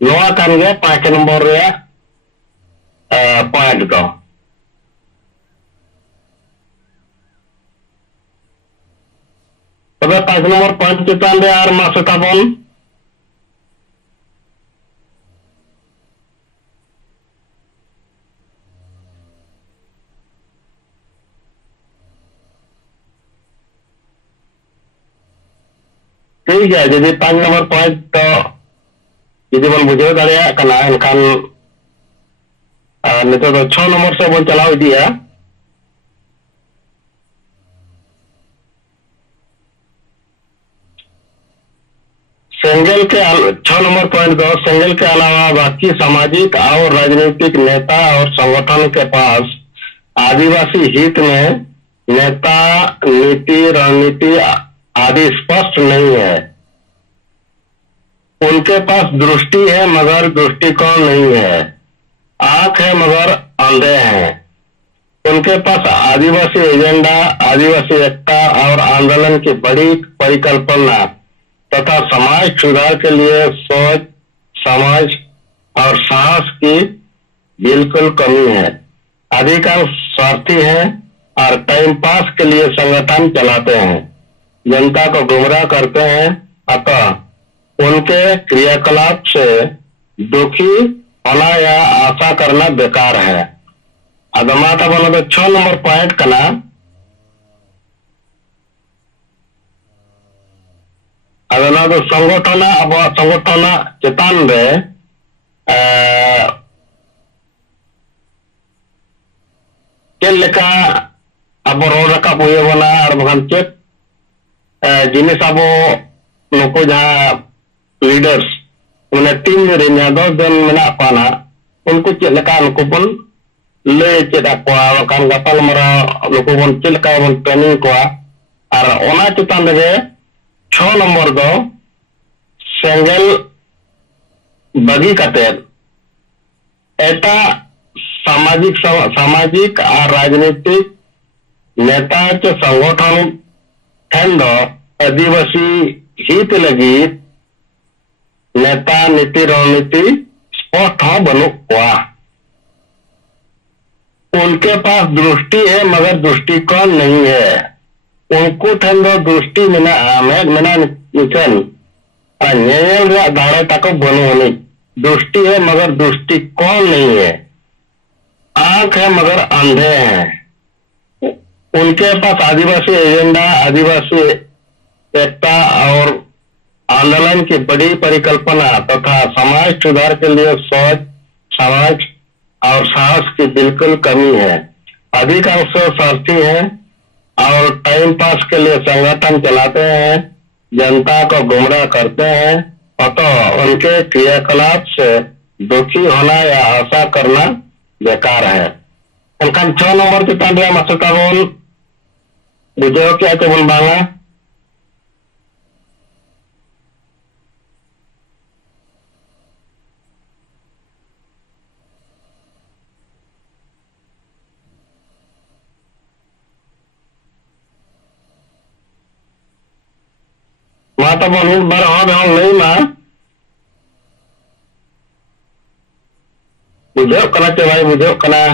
नवा कान गे 5 नंबर रे पॉइंट को तबे 5 नंबर पॉइंट चेतान रे और मासे ताबन ठीक है जब 5 नंबर पॉइंट तो जुदी बन बुझे दाड़िया कना एनखान नितो तो 6 नंबर से बन चलाव दिया सेंगल के 6 नंबर पॉइंट दो सेंगल के अलावा बाकी सामाजिक और राजनीतिक नेता और संगठन के पास आदिवासी हित में नेता नीति रणनीति आदि स्पष्ट नहीं है। उनके पास दृष्टि है मगर दृष्टिकोण नहीं है, आंख है मगर अंधे हैं। उनके पास आदिवासी एजेंडा, आदिवासी एकता और आंदोलन की बड़ी परिकल्पना तथा समाज सुधार के लिए सोच, समझ और साहस की बिल्कुल कमी है। अधिकांश स्वार्थी हैं और टाइम पास के लिए संगठन चलाते हैं, जनता को गुमराह करते हैं। अतः उनके क्रियाकलाप से दुखी होना या आशा करना बेकार है। अदमाता बोलो तो 6 नंबर पॉइंट कना अदना तो संगठन अब संगठन चेतान रे चेलेका अब रोड रखा हुए बना और बगन चेक जिनिस अब नुको जहाँ लीडर्स उन्हें टीम रे nya 10 जन मेना पाना उनको चेलेका नुको बन ले चेदा को kan gapal mara नुको बन चेलेका बन ट्रेनिंग को और ओना चेतान रे 6 नंबर दो सेंगल बगी कतेर एटा सामाजिक और राजनीतिक नेता के संगठन ठंड आदिवासी हित लगी नेता नीति रणनीति स्पष्ट बनु हुआ। उनके पास दृष्टि है मगर दृष्टिकोण नहीं है। उनको ठंड दृष्टि मेना निचन दाड़े तक बनु दृष्टि है मगर दृष्टिकोण नहीं है, आंख है मगर अंधे हैं। उनके पास आदिवासी एजेंडा, आदिवासी एकता और आंदोलन की बड़ी परिकल्पना तथा समाज सुधार के लिए सोच, समझ और साहस की बिल्कुल कमी है। अधिकांश स्वार्थी हैं और टाइम पास के लिए संगठन चलाते हैं, जनता को गुमराह करते हैं। अतः उनके क्रियाकलाप से दुखी होना या आशा करना बेकार है। एनखान 6 नंबर चेतान रे मासुता बोल बुझेओ क्या चे बोल बांगा माता बोल बार हो नहीं मा बुझेओ कना चे भाई बुझेओ कना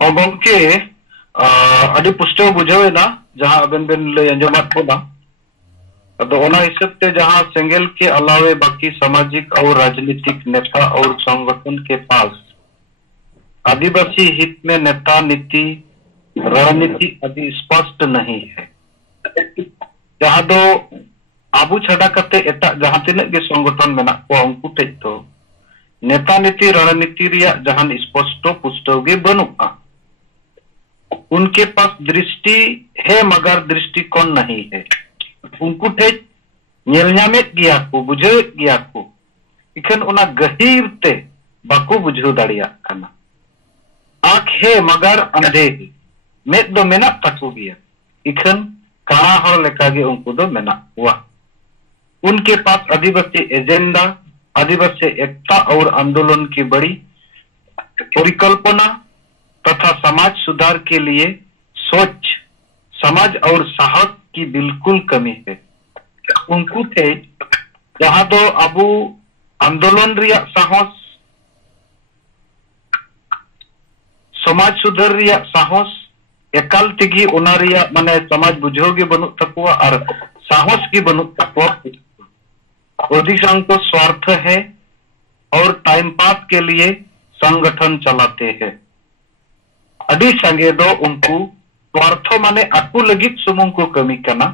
हाँ गमके अभी पुष्टो बुझे ना जहाँ अबेन बेन ले अंजमात होना तो ओना हिसाब से जहाँ सेंगल के अलावे बाकी सामाजिक और राजनीतिक नेता और संगठन के पास आदिवासी हित में नेता नीति रणनीति आदि स्पष्ट नहीं है। जहाँ दो आबू छड़ा करते एटा जहाँ तीन के संगठन में ना उनको टेक तो नेता नीति रणनीति रिया जहाँ स्पष्ट पुष्टो गे बनुआ। उनके पास दृष्टि है मगर दृष्टिकोण नहीं है। उनको टेक नेलन्यामेत गया को बुझे गया को इखन उना गहीर ते बाको बुझो दाड़िया करना। आँख है मगर अंधे है, मेद दो मेना तको गया इखन काना हर लेका गे उनको दो मेना हुआ। उनके पास आदिवासी एजेंडा, आदिवासी एकता और आंदोलन की बड़ी परिकल्पना तथा समाज सुधार के लिए सोच, समझ और साहस की बिल्कुल कमी है। उनको थे जहां तो अबू आंदोलन रिया साहस, समाज सुधार रिया साहस एकाल तिगी उना रिया माने समाज बुझोगे बनु तकुआ और साहस की बनु तकुआ। अधिकांश स्वार्थ है और टाइम पास के लिए संगठन चलाते हैं। अभी संगे दो उनको स्वार्थ माने आकु लगित सुमुंग को कमी करना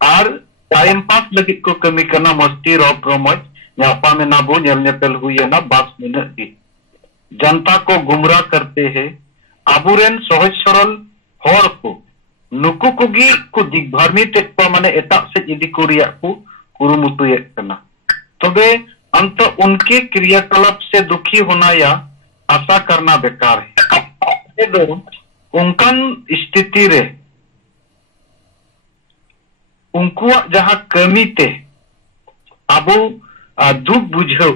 और टाइम पास लगित को कमी करना मस्ती रॉप रोमज न्यापा में ना बो नेपेल हुई है ना 5 मिनट की जनता को गुमराह करते हैं आबुरेन सहज सरल हर को नुकु कुगी को दिग्भरमी तेक्वा माने एटा से इदी कोरिया को कुरुमुतुये करना तबे अंत उनके क्रियाकलाप से दुखी होना या आशा करना बेकार है उनकन स्थिति रे उनको जहां कमी ते अबो दुख बुझो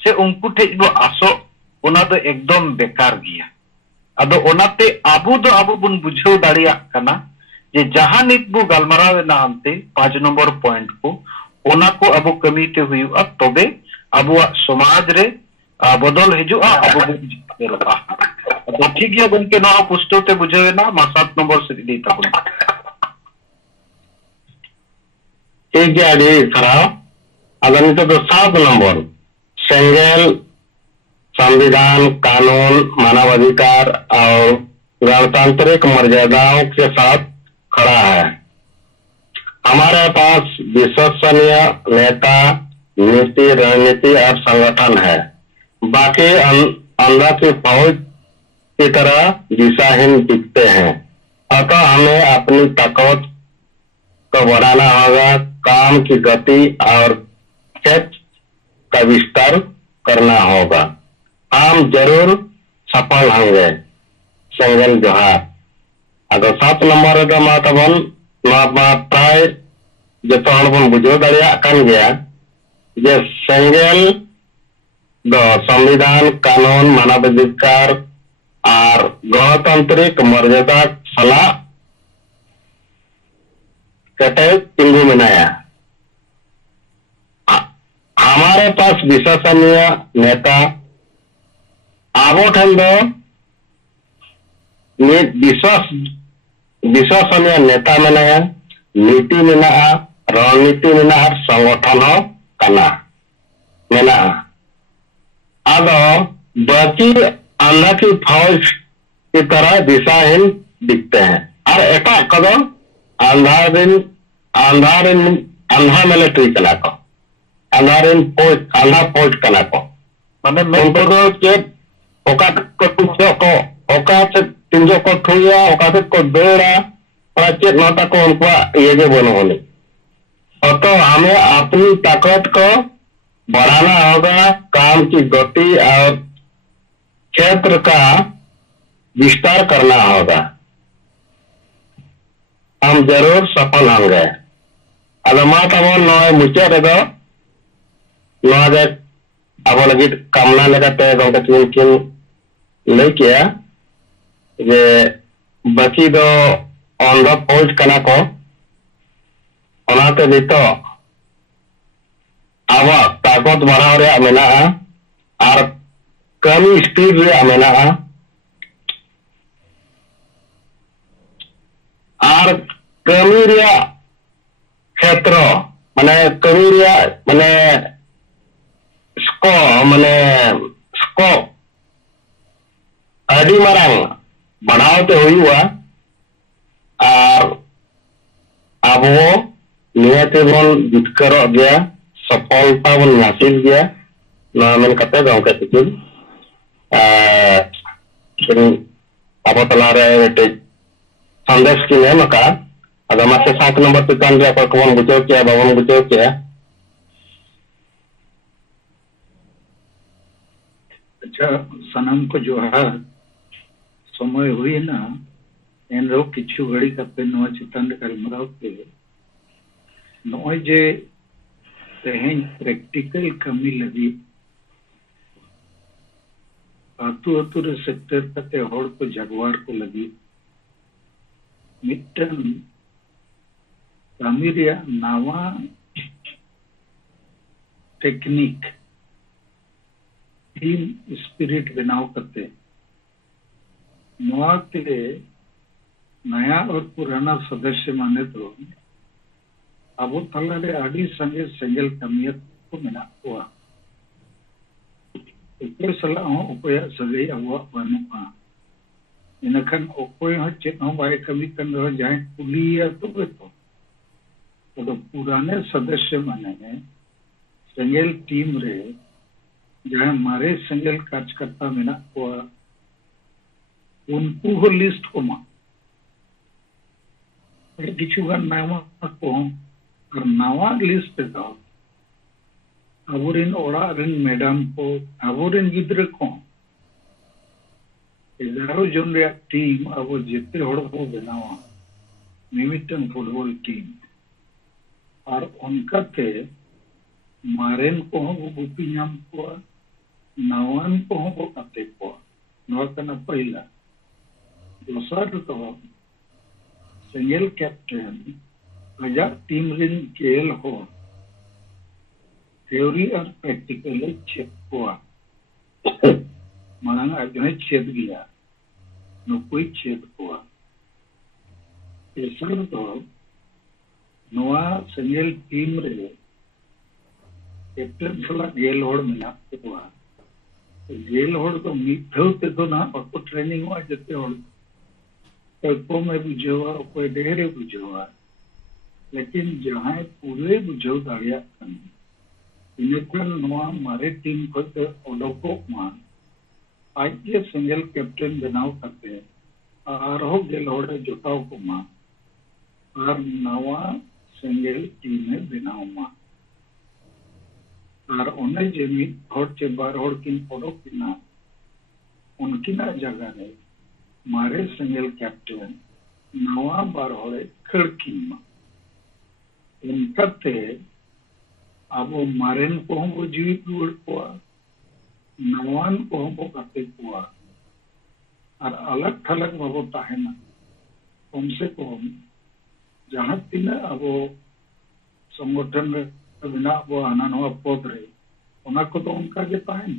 से उनको ठेबो आसो ओना दो एकदम बेकार गया अदो ओनाते आबो दो आबो बुन बुझो दाड़िया कना जे जहां नित बो गलमराव ना हमते 5 नंबर पॉइंट को ओना को अबो कमी ते हुआ तबे अबो समाज रे बदल हिजुआ अबो बुझेरोआ तो ठीक गया गनके ना पुस्तौ ते बुझे ना मा 7 नंबर से दी तबन ठीक है डी खरा अगर नितो तो 7 नंबर सेंगेल संविधान कानून मानवाधिकार और गणतांत्रिक मर्यादाओं के साथ खड़ा है। हमारे पास विश्वसनीय नेता नीति रणनीति और संगठन है बाकी अंधा की फौज की तरह दिशाहीन दिखते हैं अतः हमें अपनी ताकत को बढ़ाना होगा काम की गति और क्षेत्र का विस्तार करना होगा हम जरूर सफल होंगे सेंगेल जोहार अगर 7 नंबर रे मा तबन प्राय जतो हन बन बुझो दाड़िया कान गया जे सेंगेल दो संविधान कानून मानवाधिकार और गणतांत्रिक मर्यादा सला कटे तिंगु मिनाया हमारे पास विश्वसनीय नेता आबो ठन दो विश्वसनीय नेता मेनाया नीति मेना रणनीति मेना संगठन कना मेना आदो बाकी अंधा की फौज की तरह दिशाहीन दिखते हैं और एटा कदम अंधा मिलिट्री कना को अंधा फौज कना को माने उनको तो चेत ओका को तुझो को ओका से तिंजो को ठुया ओका से को देड़ा और चेत नोटा को उनको ये जो बनो होने और तो हमें अपनी ताकत को बढ़ाना होगा काम की गति और क्षेत्र का विस्तार करना होगा हम जरूर सफल होंगे अगर मा तब नॉय मुचे रे अब लगे कामना लगाते गंगा किन लय किया जे बाकी दो अंधा फौज कना को ओनाते दितो आवा ताकत बढ़ाव रे मेना और कमी स्पीड रे मेना और कमी रे क्षेत्र माने कमी रे माने स्को अड़ी मारांग बढ़ावते हुआ और अब नियते बन जितकर गया सफलता बन हासिल गया ना मन कते गंगा तिकुल अब तला रे बेटे संदेश की ने मका अगर मासे 7 नंबर पे कान रे पर कौन बुझो क्या बाबन बुझो क्या अच्छा सनम को जो है समय हुई ना एन रो किछु घड़ी कते नो चितन गलमराव के नोय जे तेहें प्रैक्टिकल कमी लगी आतु आतु रे सेक्टर कते होड़ को जगवार को लगी मिटन कमी रे नावा टेक्निक टीम स्पिरिट बनाव करते नया और पुराना सदस्य माने तो अब तलारे आदि संगे सेंगल कमियत को मेना हुआ ऊपर सला हो उपया सगई अब बनुआ इनखान अकोय हो चेत हो बाय कमी कन रहो जाए कुलिया तो पुराने सदस्य माने सेंगेल टीम रे जहाँ मारे सेंगेल कार्यकर्ता मेना को उनको हो लिस्ट को मा किचुगान नामा को और नावा लिस्ट पे दो अबोरिन ओड़ा रिन मैडम को अबोरिन गिद्रे को 11 जन रे टीम अब जिते हड़ को बनावा मिमिटन फुटबॉल टीम और उनका ते मारेन को वो गुपी नाम को नावान को वो कते को नौकना पहला दोसर तो सिंगल कैप्टन अजा टीम रिन खेल हो थ्योरी और प्रैक्टिकली चेक हुआ माना अजय छेद गया न कोई छेद हुआ ऐसा तो नवा सिंगल टीम रे कैप्टन सला गेल होड़ मिला हुआ गेल होड़ तो मिठो ते तो ना और ट्रेनिंग हुआ जते होड़ कोई में बुझेवा कोई डेरे बुझेवा लेकिन जहाँ पूरे बुझो दाड़िया इनकन नवा मारे टीम को ओडोको मान आज के सिंगल कैप्टन बनाव करते आरो गेल होड़े जोटाव को मान और नवा सिंगल टीम में बनाव मान और उन्हें जेमी होड़ चे बार होड़ किन ओडो किना उनकी ना जगह ने मारे सिंगल कैप्टन नवा बार होड़े खड़किन मा उनका ते अब मारेन को हम जीवित रुड़ कुआ नवान को हम करते कुआ और अलग थलग बाबो ताहेना कम से कम जहाँ तीन अब संगठन में बिना वो आना नवा पद रहे उन्हें को तो उनका के ताहेन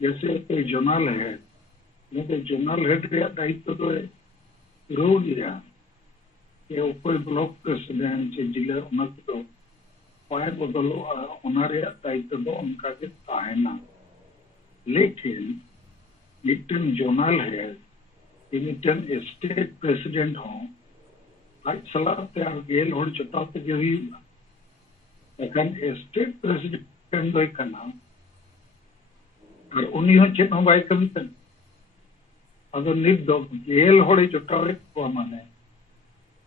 जैसे कोई जोनल है तो जोनल हेड के दायित्व तो रो गया ये कोई ब्लॉक प्रेसिडेंट जिले उन्हें तो पाए बदलो उनारे दायित्व तो उनका के ताहेना लेकिन मिटन जोनल है मिटन स्टेट प्रेसिडेंट हो आज सलाह तैयार गेल होड़ चुटाव ते जो ही अकन स्टेट प्रेसिडेंट दोई करना और उन्हीं हो चेत हम बाई कमी तन अगर निप दो गेल होड़े चुटाव को माने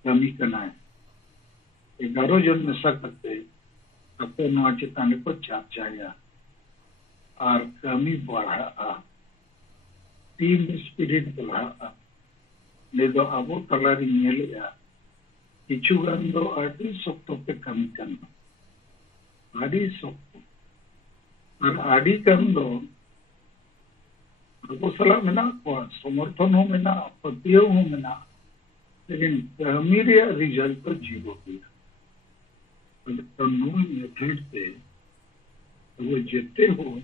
कमी करना है 11 जन में सकते अपने नवा चिताने को चाचा और कमी बढ़ा टीम स्पिरिट बढ़ा ले दो अबो तलारी नेलिया किचु गान दो आदि सप्तो पे कमी करना आदि सप्तो और आदि कम दो अबो सलाह में ना को समर्थन हो में ना पतियों हो में ना लेकिन कमी रे रिजल्ट तो जीरो गया मूल मेथड पे वो जितने हो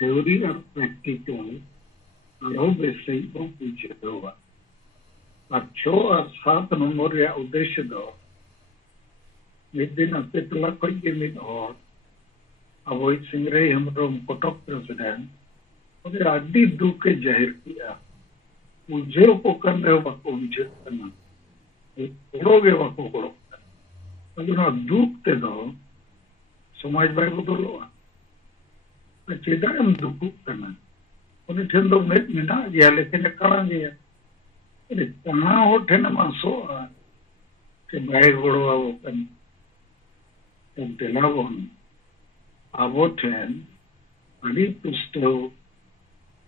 थ्योरी और प्रैक्टिकल और वैसे ही वो पूछे होगा और 6 और 7 नंबर या उद्देश्य दो एक दिन अपने तला कोई के मिल और अब वो सिंगरे हम रोम कोटक प्रेसिडेंट और आदि दुख के जाहिर किया मुझे को कर रहे हो बाको मुझे करना उड़ोगे बाको करो अगर दुख ते दो समाज बाय बदलो चेदा हम दुख करना उन्हें ठेन दो में मिना गया लेकिन करा गया अरे कहाँ हो ठेन मासो के बाय गोड़ो आवो कन तो दिलावन आवो ठेन अड़ी पुस्तो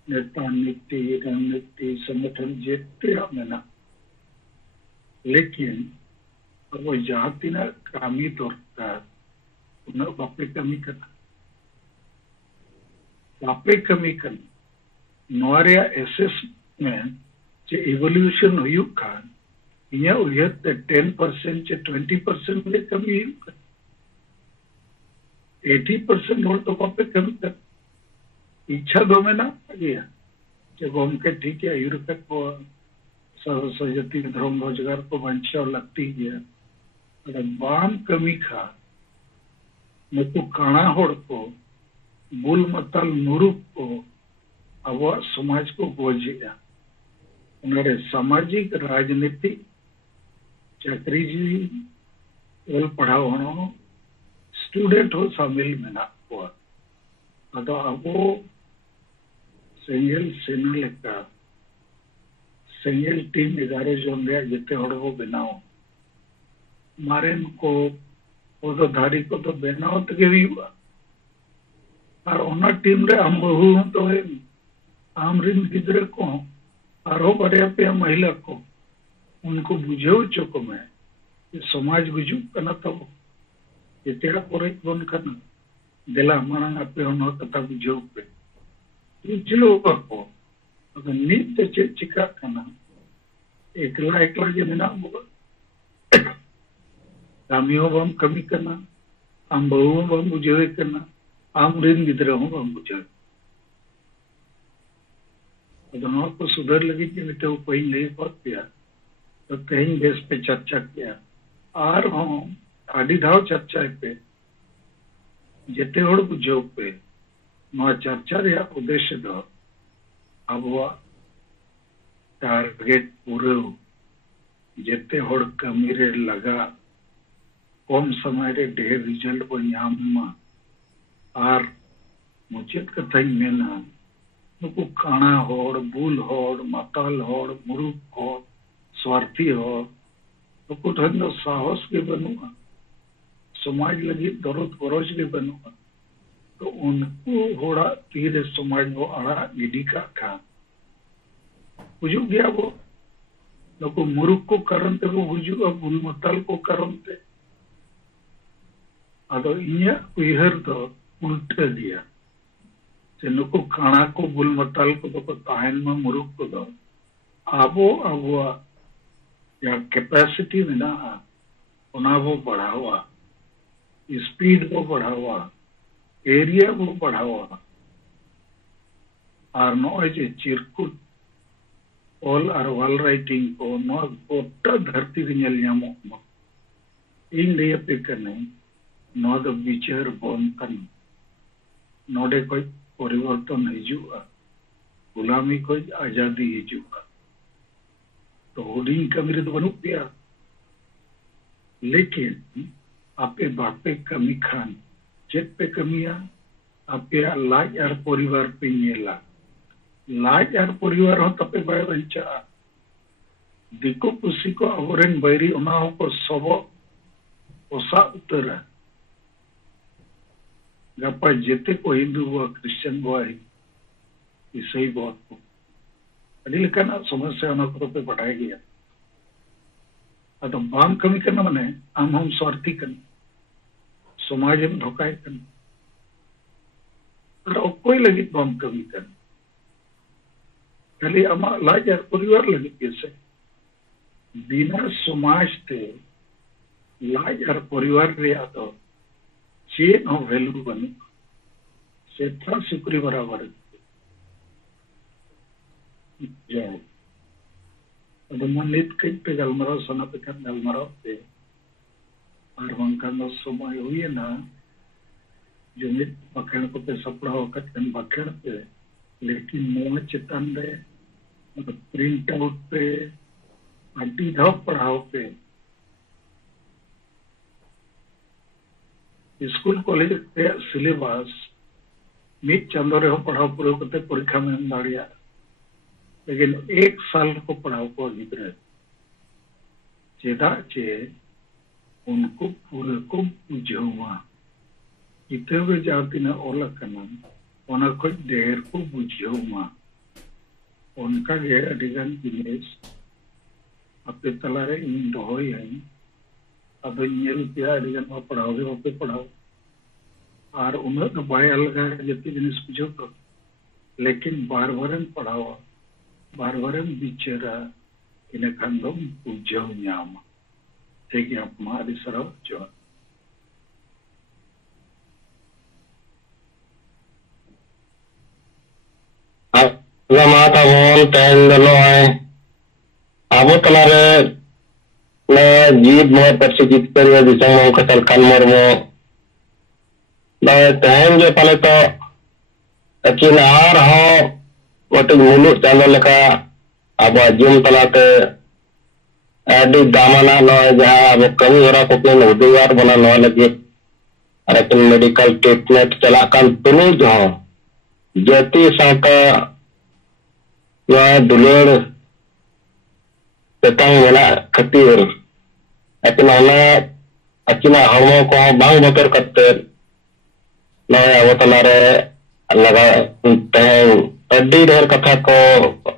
नेता नीति रणनीति संगठन जेते मेना लेकिन अब जाती ना कमी दरकार उन्हें बापे कमी करना बापे कमी करना नवारिया असेसमेंट जे इवोल्यूशन हुई खान ये उयत 10% से 20% में कमी 80% और तो बापे कमी कर इच्छा दो में ना गया जब हम के ठीक है यूरोप को सजती धर्म रोजगार को वंशा लगती गया अगर बाम कमी खा मैं तो काना होड़ को बुल मतल मुरुक को अब समाज को बोझिया उन्होंने सामाजिक राजनीतिक चाकरी जी ऑल पढ़ाओ होनो स्टूडेंट हो शामिल मेना को अदो अबो सिंगल सेना लेका सिंगल टीम 11 जन रे जिते हड़बो बनाओ मारेन को पदधारी को तो बनाओ तगे हुआ और ओना टीम रे हम बहु तो आम रिन गिदरे को आरो बड़े पे महिला को उनको बुझेव चुको में समाज गुजु कना तब इतेरा कोरे बन करना दिला मांग आपे होनो कथा बुझेव पे बुझेव को अगर नित्य चे चिका कना एकला एकला जे मेना कामियो बम कमी करना आम बहु बम बुझेव करना आम रिन गिदरे हो बम बुझेव दोनों को सुधर लगी कि मिटे कोई नहीं बात किया तो कहीं देश पे चर्चा किया और हम आदि धाव चर्चा पे जेते होड़ बुझो पे नवा चर्चा रे उद्देश्य दो अब टारगेट पूरे जेते होड़ कमी रे लगा कम समय रे ढेर रिजल्ट को नाम और मुचित कथा मेना नुकु काना होड़ बुल होड़ माताल होड़ मुरुक होड़ स्वार्थी होड़ नुकु ठन दो साहस के बनुआ समाज लगी दरद गरज के बनुआ तो उनको होड़ा तीर समाज वो आड़ा गिडी का खा बुझु गया वो नुकु मुरुक को करनते वो बुझुआ बुल माताल को करनते अदो इन्या उइहर दो उल्टे दिया नुकु काना को बुल मताल को तो ताहन में मुरुक को दो आबो आबो या कैपेसिटी में ना उना वो बढ़ावा स्पीड को बढ़ावा एरिया को बढ़ावा और no J Chirkut all are वाल राइटिंग को नो गोटा धरती के नेल ᱧᱟᱢᱚᱜ मा इन ले पे करने नो द विचार बोनतन नोडे कोई परिवर्तन हिजुआ गुलामी को आजादी हिजुआ तो होर्डिंग कमी तो बनू पिया लेकिन आपे बापे कमी खान चेत पे कमिया आपे लाज और परिवार पे नेला लाज और परिवार हो तपे बाय बंचा दिको पुसी को अवरन बैरी उना को सब ओसा उतरा गप्पा जेते को हिंदू हुआ क्रिश्चियन हुआ ईसाई बहुत को अड़ी लेकिन समस्या ना को पे बढ़ाया गया अतो बाम कमी करना मने हम स्वार्थी करना समाज में धोखाए करना और कोई लगी बाम कमी करना खाली अमा लाज और परिवार लगी कैसे बिना समाज ते लाज और परिवार रे आतो चेन हो वैल्यू बने सेठा सुक्री बराबर जाओ अदो मनित कई पे गलमराव सना पे कर गलमराव पे और वंकन नो समय हुई है ना जो नित बखण को पे सपड़ा वक्त कन बखण पे लेकिन मोह चितन रे प्रिंट आउट पे अड्डी धाव पढ़ाओ पे स्कूल कॉलेज पे सिलेबस मिट चंदो रे हो पढ़ाओ पूरे करते परीक्षा में हम दाड़िया लेकिन एक साल को पढ़ाओ को गिद्रे चेदा चे उनको पूरे को बुझावा इते वे जाती ना ओला कना ओना को देर को बुझावा उनका ये अधिगन जिनेस अपने तलारे इन दोहई है अब नेल पिया अधिगन वो पढ़ाओगे वो पे पढ़ाओ और उन्हें तो बाय अलग है जितनी जिनिस बुझो तो लेकिन बार बारन पढ़ाओ बार बारन बिचरा इन्हें खंडों बुझाओ न्याम ठीक है आप मारी सराव जो Gamata mon ten loy abo talare na jeep mo persijit kariya disang mo katal kanmor mo na time je pale to akin ar ho watu mulu chalo leka अब जुम तलाते एडी दामना नॉय जहां अब कमी हो रहा को किन उद्योगार बना नॉय लगे अरे मेडिकल ट्रीटमेंट चला kan तुनी जो जति साका या दुलर tetang mana khatir akin ona akina hormo ko bang motor katte noy awotalare laga teh adi der katha ko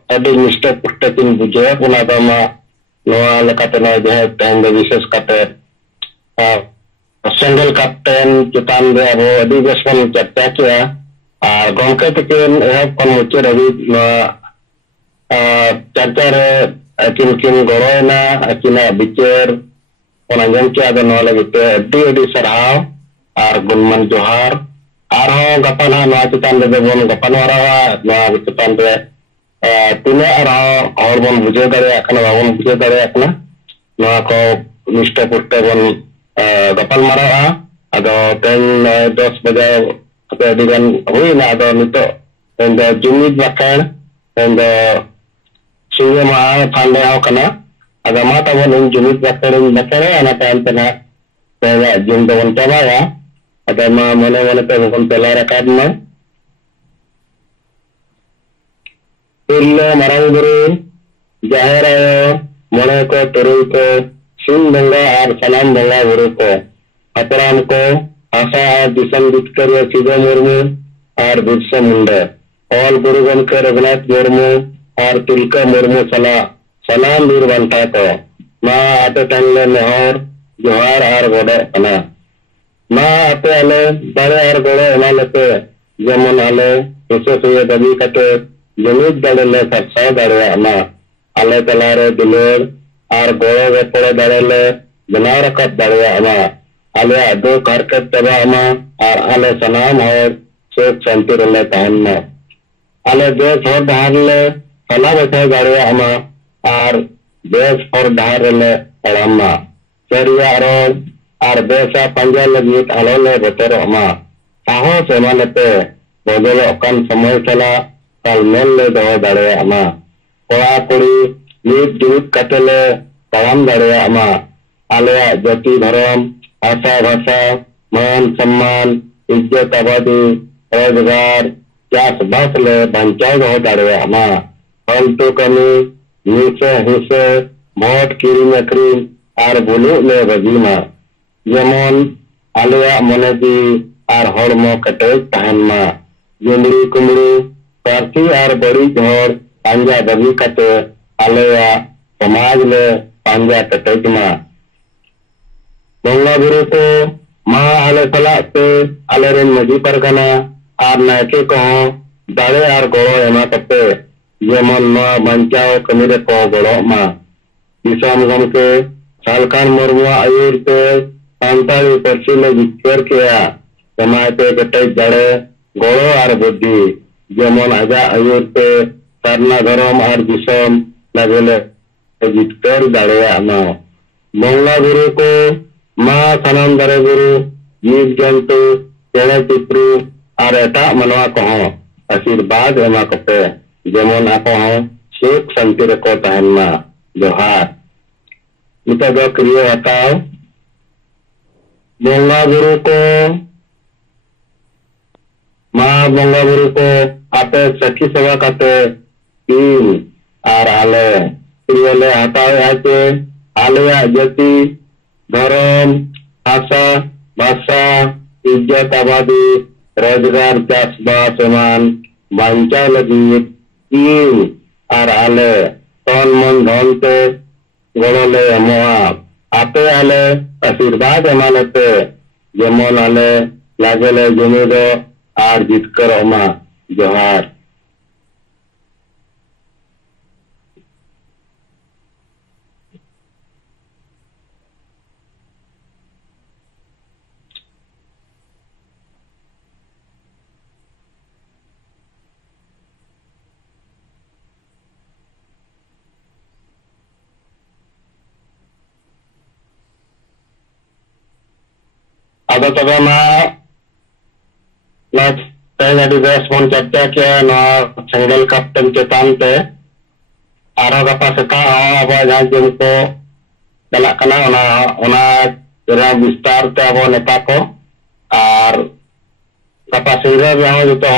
adi mister puttakin buje una dama noa lekate noy je teng vises kate single captain chitan de abo adi besman chatta kiya ar gomke tikin kon muche ravi charchare akin kin goroina akina bicer onanjam ki ada no lagi te adi sarhaw ar gunman johar ar ho gapana no chitan de bon gapan warawa no chitan de tine ar ho bon buje dare akana babon buje dare akana no ko mister putte bon gapal marawa ado ten 10 baje ate digan hoina ado nito and jumid bakan and Suya maa pandai au kana aga mata bon jumit bakare bakare ana tantana pega jumda bon taba ya ada ma mone mone pe bon telara kadna illa marang guru jahara mone ko turul ko sin banga ar salam banga guru ko apram ko asa disam ditkar sido murmu ar birsa munda all guru gon ke raghunath murmu और तिलका मुर्मू सलाम बीर बनता को माँ आते तंगले नहर जोहार आर गोड़े अना माँ आते आले बड़े आर गोड़े अना लेते जमन आले इसे सुये दबी कटे जमीद दड़े ले सरसा दड़े अना आले तलारे दिलेर आर गोड़े वे पड़े दड़े ले बना रखत दड़े अना आले अदो करकत तबा अना और आले सलाम और सुख शांति रले तहन्ना आले देश और धार ले Kala bete gariya ama ar bes or dharele alama seriya arol ar besa panja lagit alole betero ama saho semanete bodolo kan samoy chala kal mel le do dare ama kora kuri nit duit katele taram dare ama alaya jati dharam asa bhasa man samman izzat abadi rozgar jas basle banchai do dare ama फालतू कमी नीचे हिस्से भोट किरीम अक्रीम आर बुलू ले बजीमा जेमन आलिया मनेजी आर हड़मो कटेज तहन मा जुमड़ी कुमड़ी पार्थी आर बड़ी घोर पांजा दबी कटे आलिया समाज ले पांजा कटेज मा बंगा गुरु को माँ आले सलाते आले रेन मजी परगना आर नायके कहो दाड़े आर गोड़ो एमा कटे जेमन नवा बंचाओ कमीरे को गोड़ो मा दिसम गमके सालकान मुर्मुआ आयुर पे सांताली परसी में जिक्र किया समाते कटे जड़े गोड़ो आर बुद्धि जेमन आजा आयुर पे सरना धर्म आर दिसम लगेले जिक्र जड़े आना मंगला गुरु को माँ सनम दरे गुरु जीव जंतु चेणे चिप्रू आर एटा मनवा कहो आशीर्वाद एमा कपे जेमन ako सुख शांति रखो तहन मा जोहार निता दो क्रिया हटाओ बंगा गुरु को माँ बंगा गुरु को आते सखी सेवा काते तीन आर आले क्रिया ले हटाओ आते आले जति धर्म आशा भाषा इज्जत आबादी रोजगार चाषबास एमान बांचा लगी तीन आर आले तन मन धन ते गड़ोले एमोआ आते आले आशीर्वाद एमानते जेमन आले लागेले जुमिदो आर जितकर अमा जोहार ada tagama na tayari bes mon chapta kya na single captain chetan te आरो गपा सेता अब जहां जुम को चला विस्तार ते अब नेता को और गपा सीधा जो तो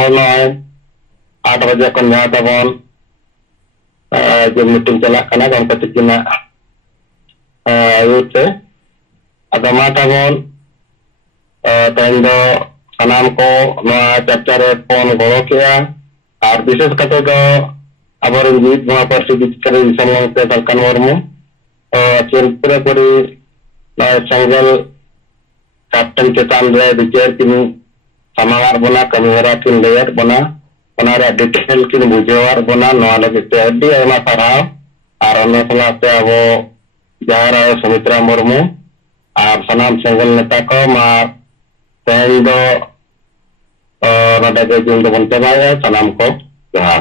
8 बजे को जहां तबन जो मीटिंग चला गणपति आयुते अदमा तबन तेन दो सानाम को चर्चा रे फोन गड़ो किया और विशेष करते दो अब जीत नवा पार्टी बिचरे दिसंग सलकान मुर्मू चेल पूरी संगल कैप्टन चेतान रे विचार किन समार बना कमीहरा किन लेयर बना ओनारे डिटेल किन बुझेवार बना नवा लगे ते अड्डी आयमा पढ़ाओ और अन्य सलाते अब जहार सुमित्रा मुर्मू और सनाम संगल नेता को मा तेन दो नडे जुन दो बनते बाय सनाम को जहार